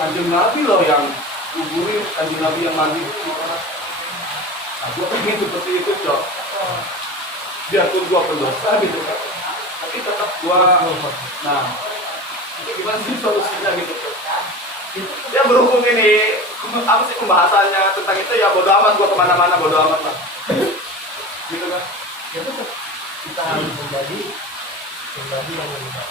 kanjeng Nabi loh yang kuburin, kanjeng Nabi yang mandi. Nah, gua pengen seperti itu, Cok. Biarpun gua pendosa gitu kan, tapi tetap gua, nah, itu gimana sih solusinya gitu, Cok? Ya berhubung ini apa sih pembahasannya tentang itu ya bodo amat, gua kemana-mana bodo amat lah. Gitu kan? Ya tetap kita harus menjadi pribadi yang lebih baik.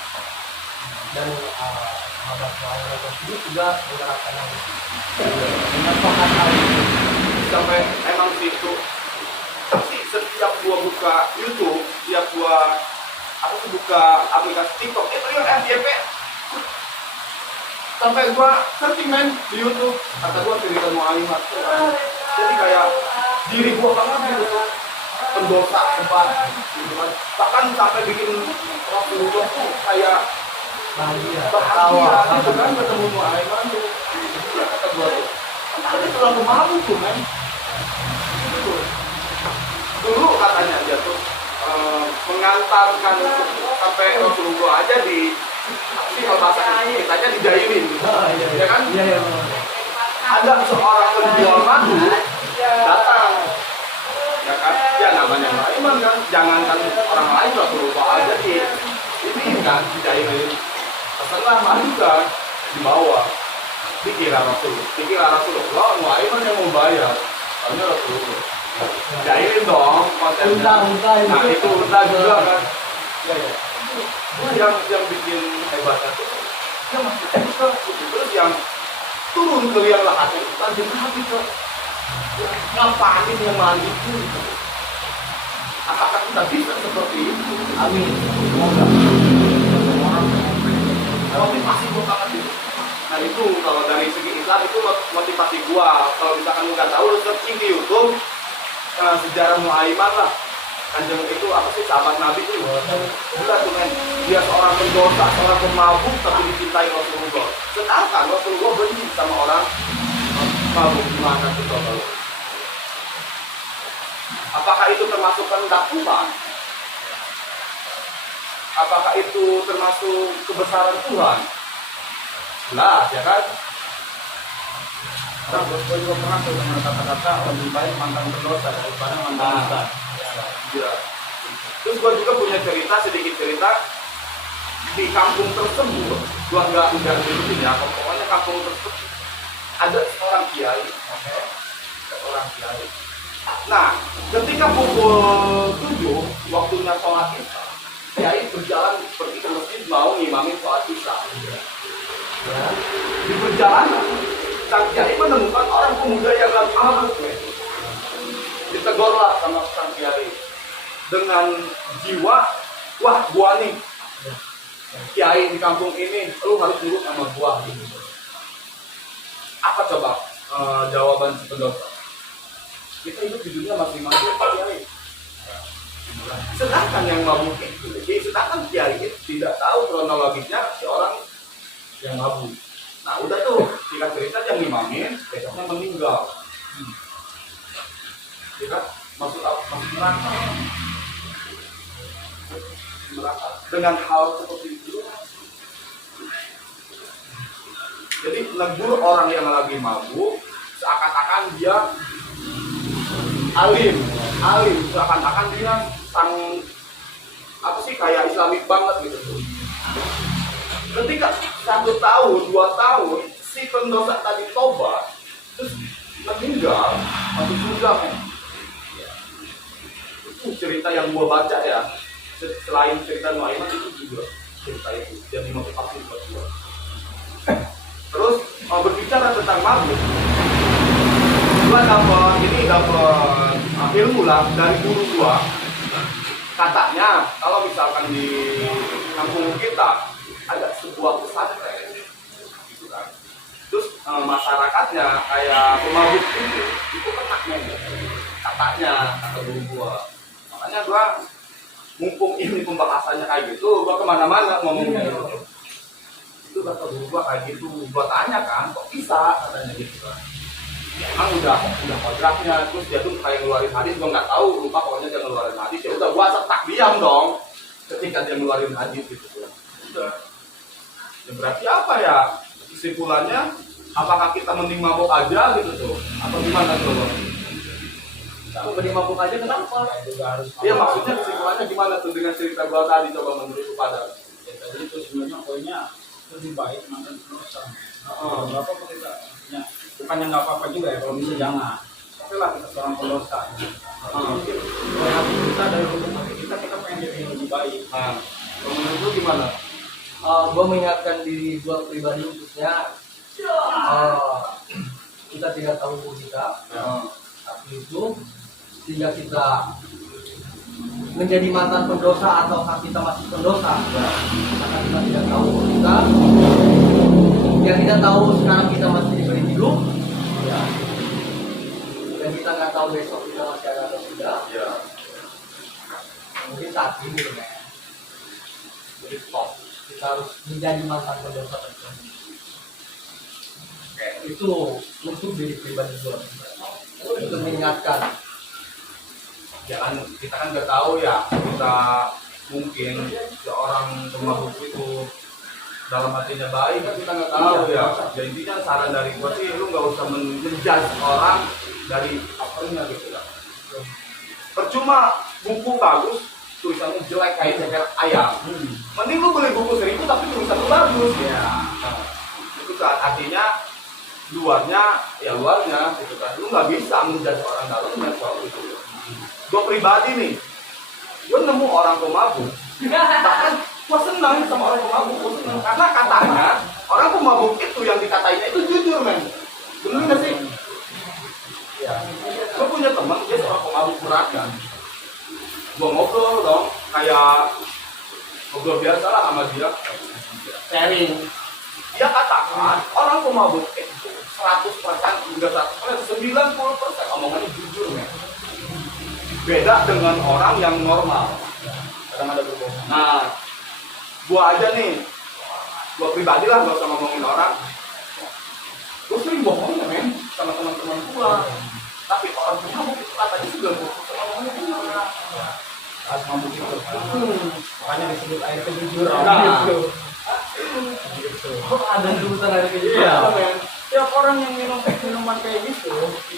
Dan sahabat Allah tersebut juga menggerakkan hal itu. Dengan hal itu Sampai emang sih itu pasti setiap gua buka YouTube, setiap gua aku tuh buka aplikasi TikTok itu yang FYP, sampai gua searching men di YouTube, kata gua cerita Mu'alimat. Jadi kayak diri gua banget gitu tuh, pendosa hebat gitu kan. Bahkan sampai bikin Rasulullah tuh kayak bahagia, bahagia gitu kan ketemu Mu'alimat tuh. Ya kata gua tuh, tapi terlalu malu tuh men. Gitu. Dulu katanya dia tuh mengantarkan sampai Rasulullah aja di sih kalau bahasa kita aja dijailin gitu. Ya kan? Iya. Ada seorang penjual madu datang, ya kan? Ya namanya Iman kan, jangankan orang lain Rasulullah aja ini kan dijailin. Pesanlah madu kan dibawa, dikira Rasulullah, Iman yang mau bayar, hanya Rasulullah. Jailin dong kontennya. Nah itu unta juga kan. Yang bikin hebatnya tuh dia masih bisa terus yang turun ke liang lahat itu kanjeng Nabi tuh ngapain yang mandi itu gitu. Apakah kita bisa seperti itu? Amin. Semoga. Motivasi gua banget itu. Nah itu kalau dari segi Islam itu motivasi gua. Kalau misalkan lu nggak tahu, lu searching di YouTube sejarah Mu'alimat lah. Kanjeng itu apa sih sahabat Nabi itu? Gila tuh men, dia seorang pendosa, seorang pemabuk tapi dicintai Rasulullah. Sedangkan Rasulullah benci sama orang mabuk. Gimana tuh coba lu? Apakah itu termasuk kehendak Tuhan? Apakah itu termasuk kebesaran Tuhan? Jelas ya kan? Nah, gue juga pernah tuh dengar kata-kata lebih baik mantan berdosa daripada mantan dosa. Ya. Terus gue juga punya sedikit cerita di kampung tersebut. Gue nggak sebutin ya, pokoknya kampung tersebut ada seorang kiai seorang kiai. Nah, ketika pukul 7 waktunya sholat isya, kiai berjalan pergi ke masjid mau ngimamin sholat isya. Ya. Di perjalanan, sang kiai menemukan orang pemuda yang lagi mabuk. Ditegurlah sama sang kiai dengan jiwa, wah gua nih kiai di kampung ini, lu harus nurut sama gua. Apa coba jawaban si pendosa? Kita hidup di dunia masing-masing, Pak Kiai. Sedangkan yang mabuk itu, sedangkan kiai itu tidak tahu kronologisnya si orang yang mabuk. Nah udah tuh, singkat cerita yang ngimamin, besoknya meninggal. Kita masuk neraka. Dengan hal seperti itu. Jadi negur orang yang lagi mabuk, seakan-akan dia alim, seakan-akan dia sang apa sih kayak Islamik banget gitu. Ketika 1 tahun, 2 tahun si pendosa tadi tobat, terus meninggal, masuk surga kan? Itu cerita yang gua baca ya. Selain cerita Nuaiman itu juga cerita itu yang dimotivasi buat gua. Terus berbicara tentang mabuk, gua dapat ilmu lah dari guru gua. Katanya kalau misalkan di kampung kita ada sebuah pesantren, gitu kan. Terus masyarakatnya kayak pemabuk itu kena men. Katanya kata guru gua. Makanya gua mumpung ini pembahasannya kayak gitu, gua kemana-mana ngomongnya gitu. Itu kata guru gua kayak gitu, gua tanya kan, kok bisa katanya gitu kan. Emang udah kodratnya, terus dia tuh kayak ngeluarin hadis, gua nggak tahu, lupa pokoknya dia ngeluarin hadis, ya udah gua setak diam dong ketika dia ngeluarin hadis gitu kan. Udah. Ya berarti apa ya kesimpulannya? Apakah kita mending mabuk aja gitu tuh? Apa gimana tuh? Kalau mending mabuk aja kenapa? Iya maksudnya kesimpulannya gimana tuh dengan cerita gua tadi, coba menurut lu pada? Ya, tadi itu sebenarnya poinnya lebih baik mantan pendosa. Nggak apa-apa kita. Ya, bukannya nggak apa-apa juga ya kalau bisa jangan. Tapi lah kita seorang pendosa. Mungkin dari hati kita, dari lubuk hati kita pengen jadi yang lebih baik. Nah, menurut lu gimana? Gue mengingatkan diri gue pribadi khususnya, kita tidak tahu umur kita, tapi itu sehingga kita menjadi mantan pendosa atau kita masih pendosa, karena kita tidak tahu umur kita. Yang kita tahu sekarang kita masih diberi hidup, ya. Dan kita nggak tahu besok kita masih ada atau tidak. Ya. Mungkin saat ini, ya. Jadi stop. Kita harus menjadi mantan pendosa tertentu. Itu untuk diri pribadi gue. Untuk mengingatkan. Jangan, kita kan nggak tahu ya, kita mungkin seorang pemabuk itu dalam hatinya baik kan kita nggak tahu ya. Jadi intinya saran dari gua sih, lu nggak usah menjudge orang dari apanya gitu ya. Percuma buku bagus tulisannya jelek kayak ceker ayam. Mending lu beli buku 1000 tapi tulisannya bagus ya. Nah, itu artinya luarnya ya luarnya gitu kan. Lu nggak bisa menjudge orang dalamnya soal itu. Gue pribadi nih, gue nemu orang pemabuk, bahkan gue senang sama orang pemabuk, gue senang karena katanya orang pemabuk itu yang dikatainya itu jujur men, bener nggak sih? Ya, gue punya teman dia seorang pemabuk berat kan, gue ngobrol dong, kayak ngobrol biasa lah sama dia, sharing. Dia katakan orang pemabuk itu 100% hingga 100%, 90% omongannya jujur men. Beda dengan orang yang normal. Kadang ada berbohong. Nah, gua aja nih, gua pribadi lah, gak usah ngomongin orang. Gua sering bohong ya men, sama teman-teman gua. Tapi orang pemabuk itu katanya juga ngomongnya benar. Harus mabuk itu. Makanya disebut air kejujuran. Nah, gitu. Ada sebutan air kejujuran. Iya. Tiap orang yang minum minuman kayak gitu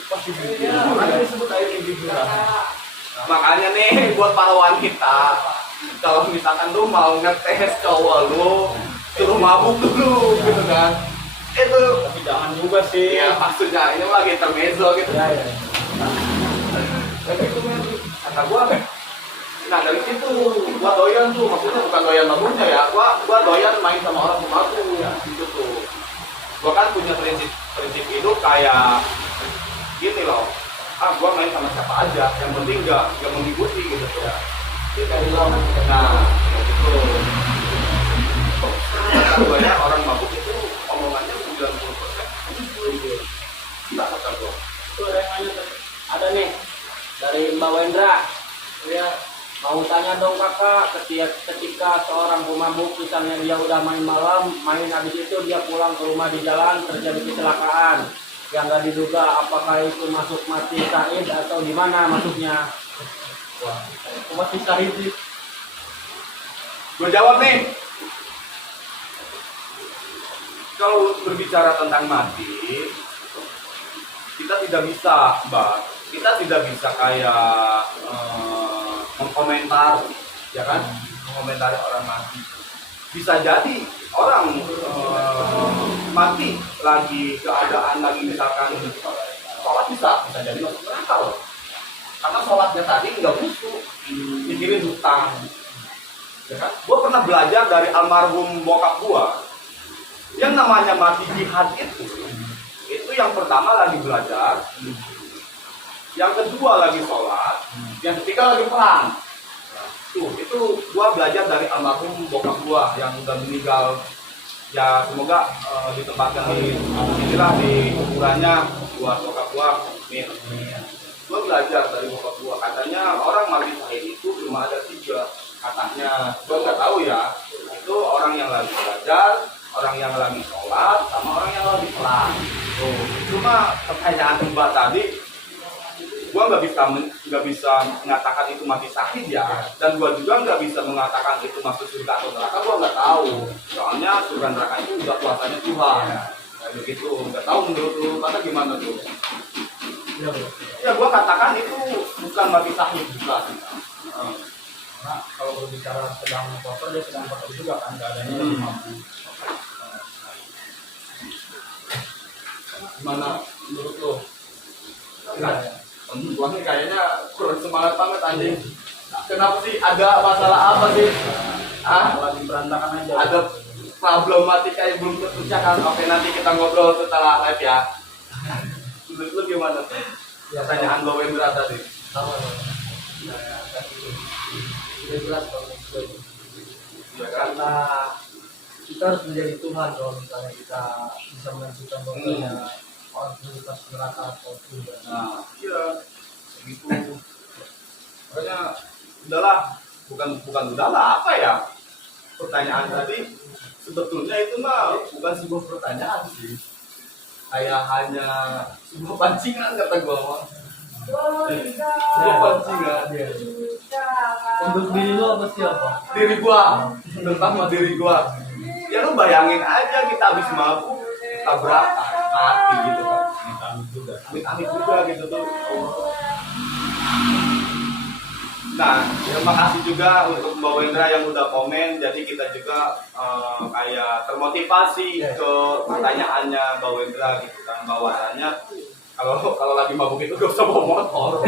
pasti jujur. Makanya disebut air kejujuran. Makanya nih buat para wanita, kalau misalkan lu mau ngetes cowok lu, suruh mabuk dulu gitu kan. Itu Tapi jangan juga sih. ya maksudnya ini lagi intermezzo gitu. Ya, ya. Tapi itu men, kata gua, nah dari situ gua doyan tuh, maksudnya bukan doyan mabuknya ya, gua doyan main sama orang pemabuk ya gitu tuh. Gua kan punya prinsip hidup kayak gini loh, gua main sama siapa aja, yang penting nggak mengikuti gitu ya. Kita bilang Nah gitu. Kata gua ya, orang mabuk itu omongannya 90% nggak kata gua. itu ada yang nanya tuh. Ada nih dari Mbak Wendra, dia mau tanya dong kakak, ketika seorang pemabuk misalnya dia udah main malam, main habis itu dia pulang ke rumah di jalan terjadi kecelakaan yang nggak diduga, apakah itu masuk mati syahid atau di mana masuknya? Wah, mati syahid sih. Gue jawab nih. Kalau berbicara tentang mati, kita tidak bisa, Mbak. Kita tidak bisa kayak mengkomentar, ya kan? Mengomentari orang mati. Bisa jadi orang mati lagi keadaan lagi misalkan sholat bisa jadi masuk neraka loh. Karena sholatnya tadi nggak khusyuk, mikirin hutang. Ya kan? Gue pernah belajar dari almarhum bokap gue. Yang namanya mati jihad itu yang pertama lagi belajar, yang kedua lagi sholat, yang ketiga lagi perang. Tuh, itu gua belajar dari almarhum bokap gua yang udah meninggal. Ya semoga ditempatkan di inilah di kuburannya buat bokap gua. Nih, gua belajar dari bokap gua. Katanya orang mati syahid itu cuma ada 3 katanya. Gua nggak tahu ya. Itu orang yang lagi belajar, orang yang lagi sholat, sama orang yang lagi perang. Tuh, cuma pertanyaan Mbak tadi, gua nggak bisa mengatakan itu mati syahid ya, dan gua juga nggak bisa mengatakan itu masuk surga atau neraka. Gua nggak tahu, soalnya surga neraka itu udah kuasanya Tuhan. Kayak begitu, nggak tahu menurut lu, pada gimana tuh? Ya gua katakan itu bukan mati syahid juga. Karena kalau berbicara sedang kotor, dia sedang kotor juga kan, keadaannya lagi mabuk. Gimana menurut lo? Gua nih kayaknya kurang semangat banget anjing. Kenapa sih? Ada masalah apa sih? Lagi berantakan aja. Ada problematika yang belum terpecahkan. Oke, nanti kita ngobrol setelah live ya. Menurut lo gimana tuh? Pertanyaan Mbak Wendra tadi. Sama udah jelas kalau Ya kan? karena kita harus menjadi Tuhan kalau misalnya kita bisa menentukan bahwasanya orang prioritas neraka atau tidak. Nah, iya, begitu. Makanya udahlah, bukan udahlah apa ya? Pertanyaan tadi sebetulnya itu mah bukan sebuah pertanyaan sih. Kayak hanya sebuah pancingan kata gua mah. Sebuah pancingan. Untuk diri lu apa siapa? Diri gua, terutama diri gua. Ya lu bayangin aja kita habis mabuk tabrakan mati gitu kan. Amit juga. Amit-amit juga gitu tuh. Nah, terima kasih juga untuk Mbak Wendra yang udah komen. Jadi kita juga kayak termotivasi ke pertanyaannya Mbak Wendra gitu kan, bahwasannya kalau lagi mabuk itu gak usah bawa motor.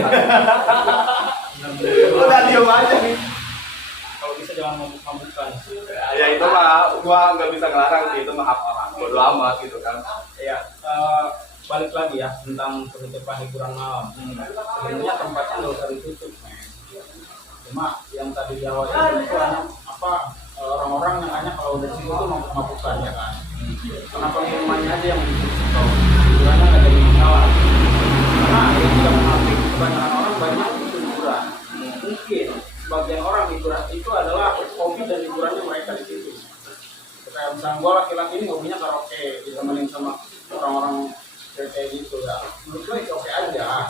Udah diem aja nih. Kalau bisa jangan mabuk-mabukan. Ya itu mah gua nggak bisa ngelarang sih, itu mah hak orang. Bodo amat gitu kan. Ya, balik lagi ya tentang penutupan hiburan malam. Sebenarnya tempatnya nggak usah ditutup, men. Cuma yang tadi di awal itu orang-orang yang hanya kalau udah situ tuh mabuk-mabukan ya kan. Kenapa minumannya aja yang ditutup? Hiburannya nggak jadi masalah. Karena yang tidak mengerti kebanyakan orang banyak itu hiburan. Mungkin sebagian orang hiburan itu adalah hobi dan hiburannya mereka di situ. Kayak misalnya gue laki-laki ini hobinya karaoke, ditemenin sama orang-orang kayak gitu ya. Menurut gue itu oke aja.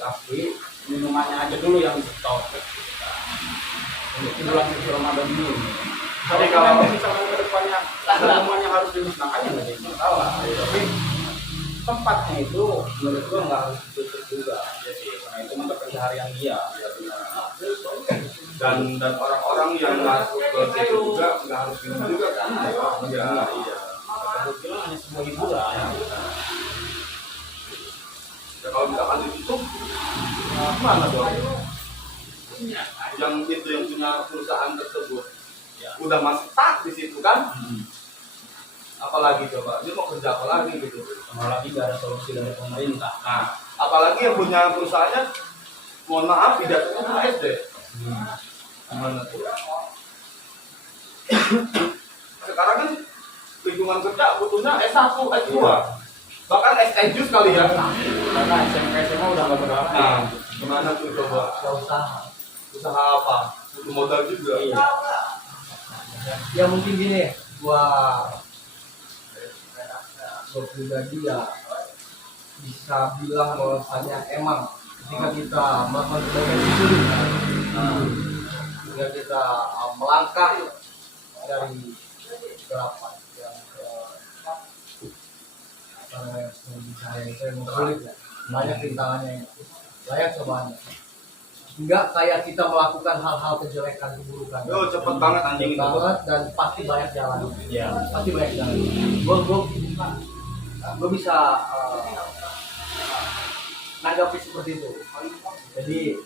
Tapi minumannya aja dulu yang di stop. Untuk di bulan suci Ramadan ini. Tapi kalau misalkan ke depannya minumannya harus dimusnahkan ya nggak jadi masalah. Tapi tempatnya itu menurut gue nggak harus ditutup juga. Karena itu untuk keseharian dia. Dan orang-orang yang masuk ke situ juga nggak harus minum juga kan. Iya. Aku kira hanya sebuah hiburan. Ya kalau misalkan ditutup, mana dong? Yang itu yang punya perusahaan tersebut Ya. udah masih stuck di situ kan? Apalagi coba, dia mau kerja apa lagi gitu? Apalagi gak ada solusi dari pemerintah. Nah, apalagi yang punya perusahaannya, mohon maaf tidak punya SD. Gimana tuh? Sekarang kan lingkungan kerja butuhnya S1, S2, bahkan S1 kali ya. Karena SMK SMA udah gak berhasil. Nah, gimana tuh coba? Gak usaha. Usaha apa? Butuh modal juga. Iya. Ya mungkin gini, gua pribadi ya bisa bilang bahwasanya emang ketika kita melakukan berbagai kesulitan, ketika kita melangkah dari berapa yang saya itu yang sulit ya, banyak rintangannya, banyak cobaannya. Enggak kayak kita melakukan hal-hal kejelekan, keburukan. Yo, cepet banget anjing itu. Banget dan pasti banyak jalan. Iya. Pasti banyak jalan. Gue bisa nanggapi seperti itu. Jadi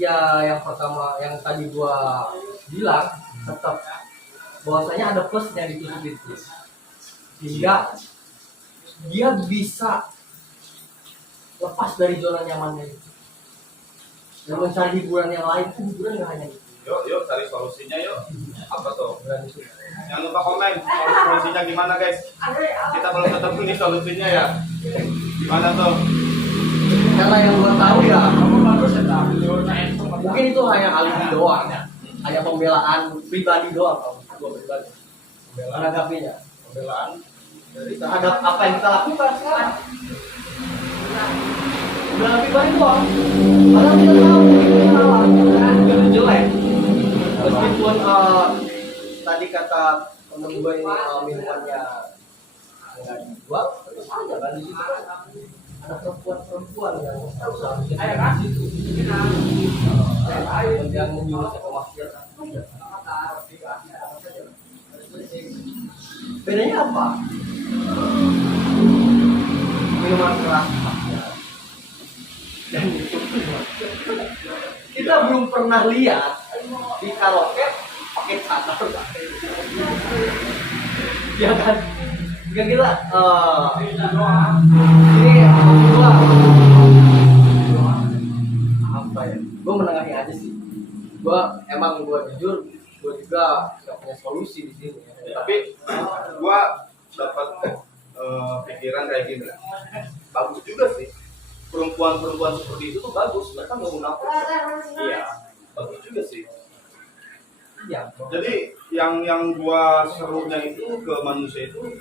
ya yang pertama yang tadi gue bilang tetap bahwasanya ada plusnya di tutup itu, sehingga dia bisa lepas dari zona nyamannya itu dan mencari hiburan yang lain. Hiburan nggak hanya itu. Yuk cari solusinya yuk. Apa tuh? Hiburan itu. Jangan lupa komen solusinya gimana guys. Kita belum ketemu nih solusinya ya. Gimana tuh? Karena yang gue tahu ya, mungkin itu hanya alibi doang, hanya pembelaan pribadi doang kalau gue pribadi. Menanggapinya, Pembelaan terhadap apa yang kita lakukan sekarang. Pembelaan pribadi doang. Padahal kita tahu itu salah, itu jelek. Meskipun tadi kata temen gue ini minumannya nggak dijual, terus aja kan di situ kan ada perempuan yang seharusnya di situ, yang menyuruh ke kemaksiatan. Bedanya apa? Minuman keras dan kita belum pernah lihat di karaoke pakai cadar. Ya kan? Gak kita ini gua apa ya? Gua menengahi aja sih. Gua jujur, gua juga gak punya solusi di sini. Tapi gua dapat pikiran kayak gini. Bagus juga sih. Perempuan seperti itu tuh bagus. Mereka nggak munafik. Iya. Bagus juga sih. Iya. Jadi yang gua serunya itu ke manusia itu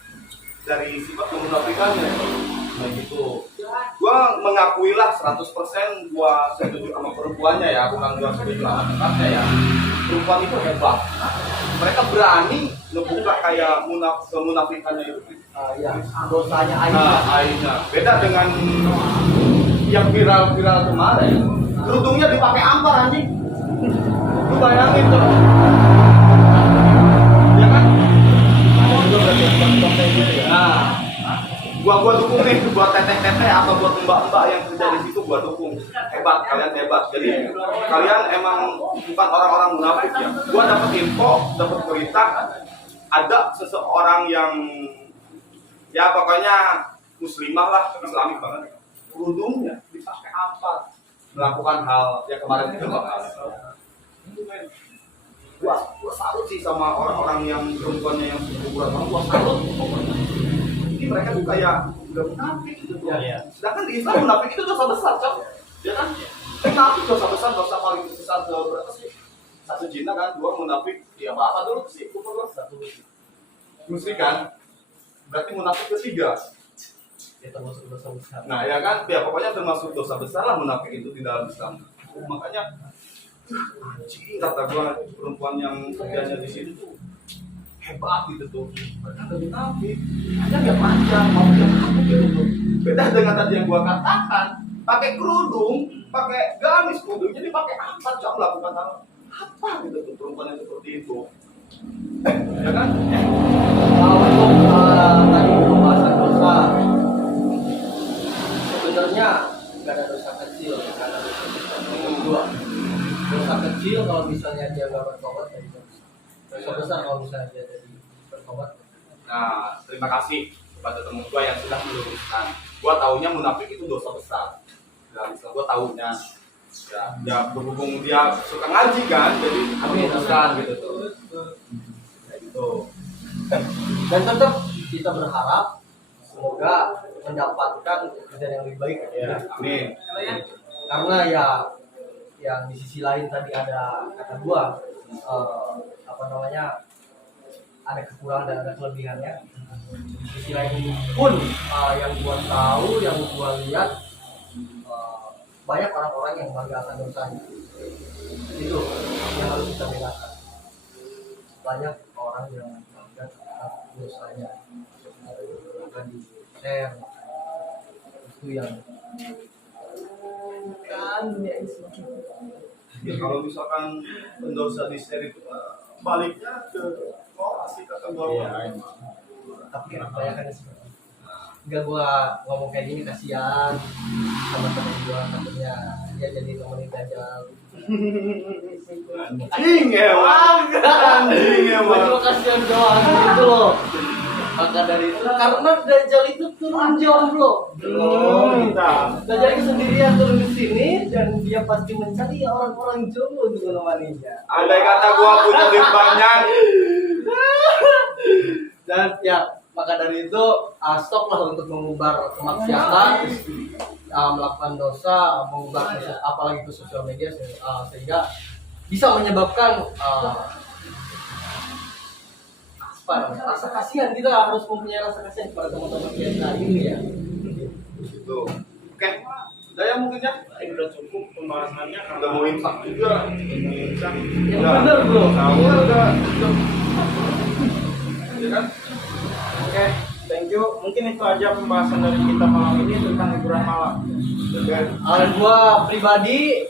dari sifat kemunafikannya. Nah gitu. Gua mengakuilah 100% gua setuju sama perempuannya ya, bukan gua setuju sama tempatnya ya. Perempuan itu hebat. Mereka berani ngebuka kayak kemunafikannya itu. Ya, dosanya aja. Nah, akhirnya beda dengan yang viral kemarin. Kerudungnya dipakai ampar anjing. Lu bayangin tuh. Ya kan? Nah, gua dukung nih buat teteh-teteh atau buat mbak-mbak yang kerja di situ, gua dukung. Hebat, kalian hebat. Jadi kalian emang bukan orang-orang munafik ya. Gua dapat info, dapat berita ada seseorang yang ya pokoknya muslimah lah, islami banget. Kerudungnya dipakai apa? Melakukan hal yang kemarin itu gua salut sih sama orang-orang yang perempuannya yang ukuran orang, gua salut pokoknya. Ini mereka tuh kayak udah munafik gitu. Iya. Sedangkan di Islam munafik itu dosa besar, Cok. Ya kan? Munafik dosa besar, dosa paling besar ke berapa sih? Satu zina kan, dua munafik. Ya apa dulu sih? Satu musyrik kan? Berarti munafik ketiga. Ya termasuk dosa besar. Nah ya kan, ya pokoknya termasuk dosa besar lah munafik itu di dalam Islam. Makanya anjing kata gua perempuan yang kerjanya di situ tuh hebat gitu tuh. Mereka nggak munafik, hanya nggak panjang, mau yang apa gitu tuh. Beda dengan tadi yang gua katakan, pakai kerudung, pakai gamis kerudung, jadi pakai apa? Coba lakukan hal apa gitu tuh perempuan yang seperti itu. Ya kan? Kalau untuk tadi pembahasan dosa, sebenarnya nggak ada dosa kecil, nggak ada dosa besar. Menurut gua, dosa kecil kalau misalnya dia nggak bertobat, ya itu. Dosa besar kalau misalnya dia jadi bertobat. Nah, terima kasih kepada teman gua yang sudah meluruskan. Gua taunya munafik itu dosa besar. Nah, misal gua taunya ya berhubung dia suka ngaji kan, jadi meluruskan gitu tuh. Kayak gitu. Dan tetap kita berharap semoga mendapatkan pekerjaan yang lebih baik Ya, amin. karena ya yang di sisi lain tadi ada kata gua apa namanya ada kekurangan dan ada kelebihannya. Di sisi lain pun yang gua tahu, yang gua lihat banyak orang-orang yang banggakan dosanya. Itu yang harus kita bedakan. Banyak orang yang bangga terhadap dosanya, akan di share. Itu yang kan ya Ya, kalau misalkan pendosa di share itu baliknya ke sih kata gua. Iya, tapi kan kebanyakan seperti itu. Enggak, gua ngomong kayak gini kasihan sama temen gua, katanya dia jadi nemenin Dajjal. Anjing ya, anjing ya, Gua cuma kasihan doang gitu loh. Maka dari itu karena Dajjal itu turun jomblo. Mantap. Dajjal itu sendirian turun di sini dan dia pasti mencari orang-orang jomblo untuk menemaninya. Andai kata gua punya duit banyak, Dan ya maka dari itu stoplah untuk mengumbar kemaksiatan, melakukan dosa, mengumbar apalagi ke sosial media sehingga bisa menyebabkan apa namanya, rasa kasihan. Kita harus mempunyai rasa kasihan kepada teman-teman kita ini ya. gitu. Oke, udah ya mungkin ya. Udah cukup pembahasannya. Udah mau imsak juga. Yang benar bro. Iya udah. Ya kan? Oke, thank you. Mungkin itu aja pembahasan dari kita malam ini tentang hiburan malam. Oke. Gua pribadi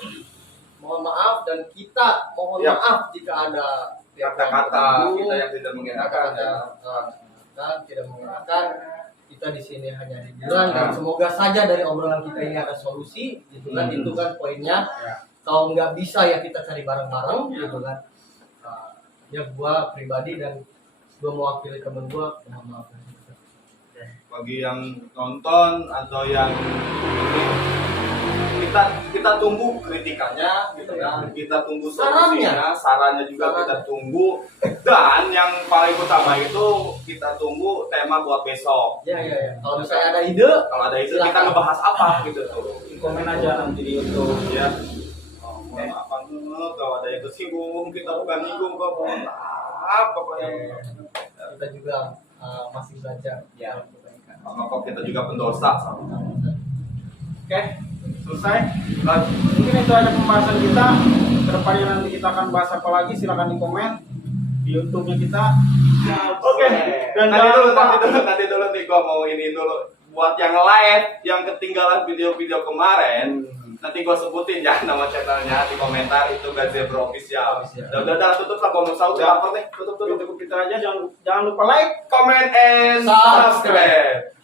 mohon maaf dan kita mohon Ya. maaf jika ada Kata-kata kita yang tidak mengenakan ya. tidak mengenakan. Kita di sini hanya hiburan dan semoga saja dari obrolan kita ini ada solusi gitu kan. Itu kan poinnya. Kalau nggak bisa ya kita cari bareng-bareng gitu kan. Ya gua pribadi dan gua mewakili temen gua, mohon maaf. Bagi yang nonton atau yang kita tunggu kritikannya gitu kan, kita tunggu solusinya, sarannya juga kita tunggu, dan yang paling utama itu kita tunggu tema buat besok. Ya. Kalau misalnya ada ide, Kalau ada itu kita silakan. ngebahas apa gitu tuh. Komen aja nanti di YouTube. Ya. Mohon maaf banget kalau ada yang tersinggung, kita bukan nyinggung kok, mohon maaf pokoknya. kita juga masih belajar. Ya. Sama kok kita juga pendosa. Oke, selesai. Mungkin itu aja pembahasan kita. Kedepannya nanti kita akan bahas apa lagi, silakan di komen di YouTube-nya kita. Oke. Dan Nanti dulu nih gua mau ini dulu buat yang live yang ketinggalan video-video kemarin. Nanti gua sebutin ya nama channelnya di komentar, itu Gazebro Official. Udah tutup lah, gua mau sahur lapar nih. Tutup. Cukup kita aja, jangan lupa like, Comment and Subscribe. subscribe.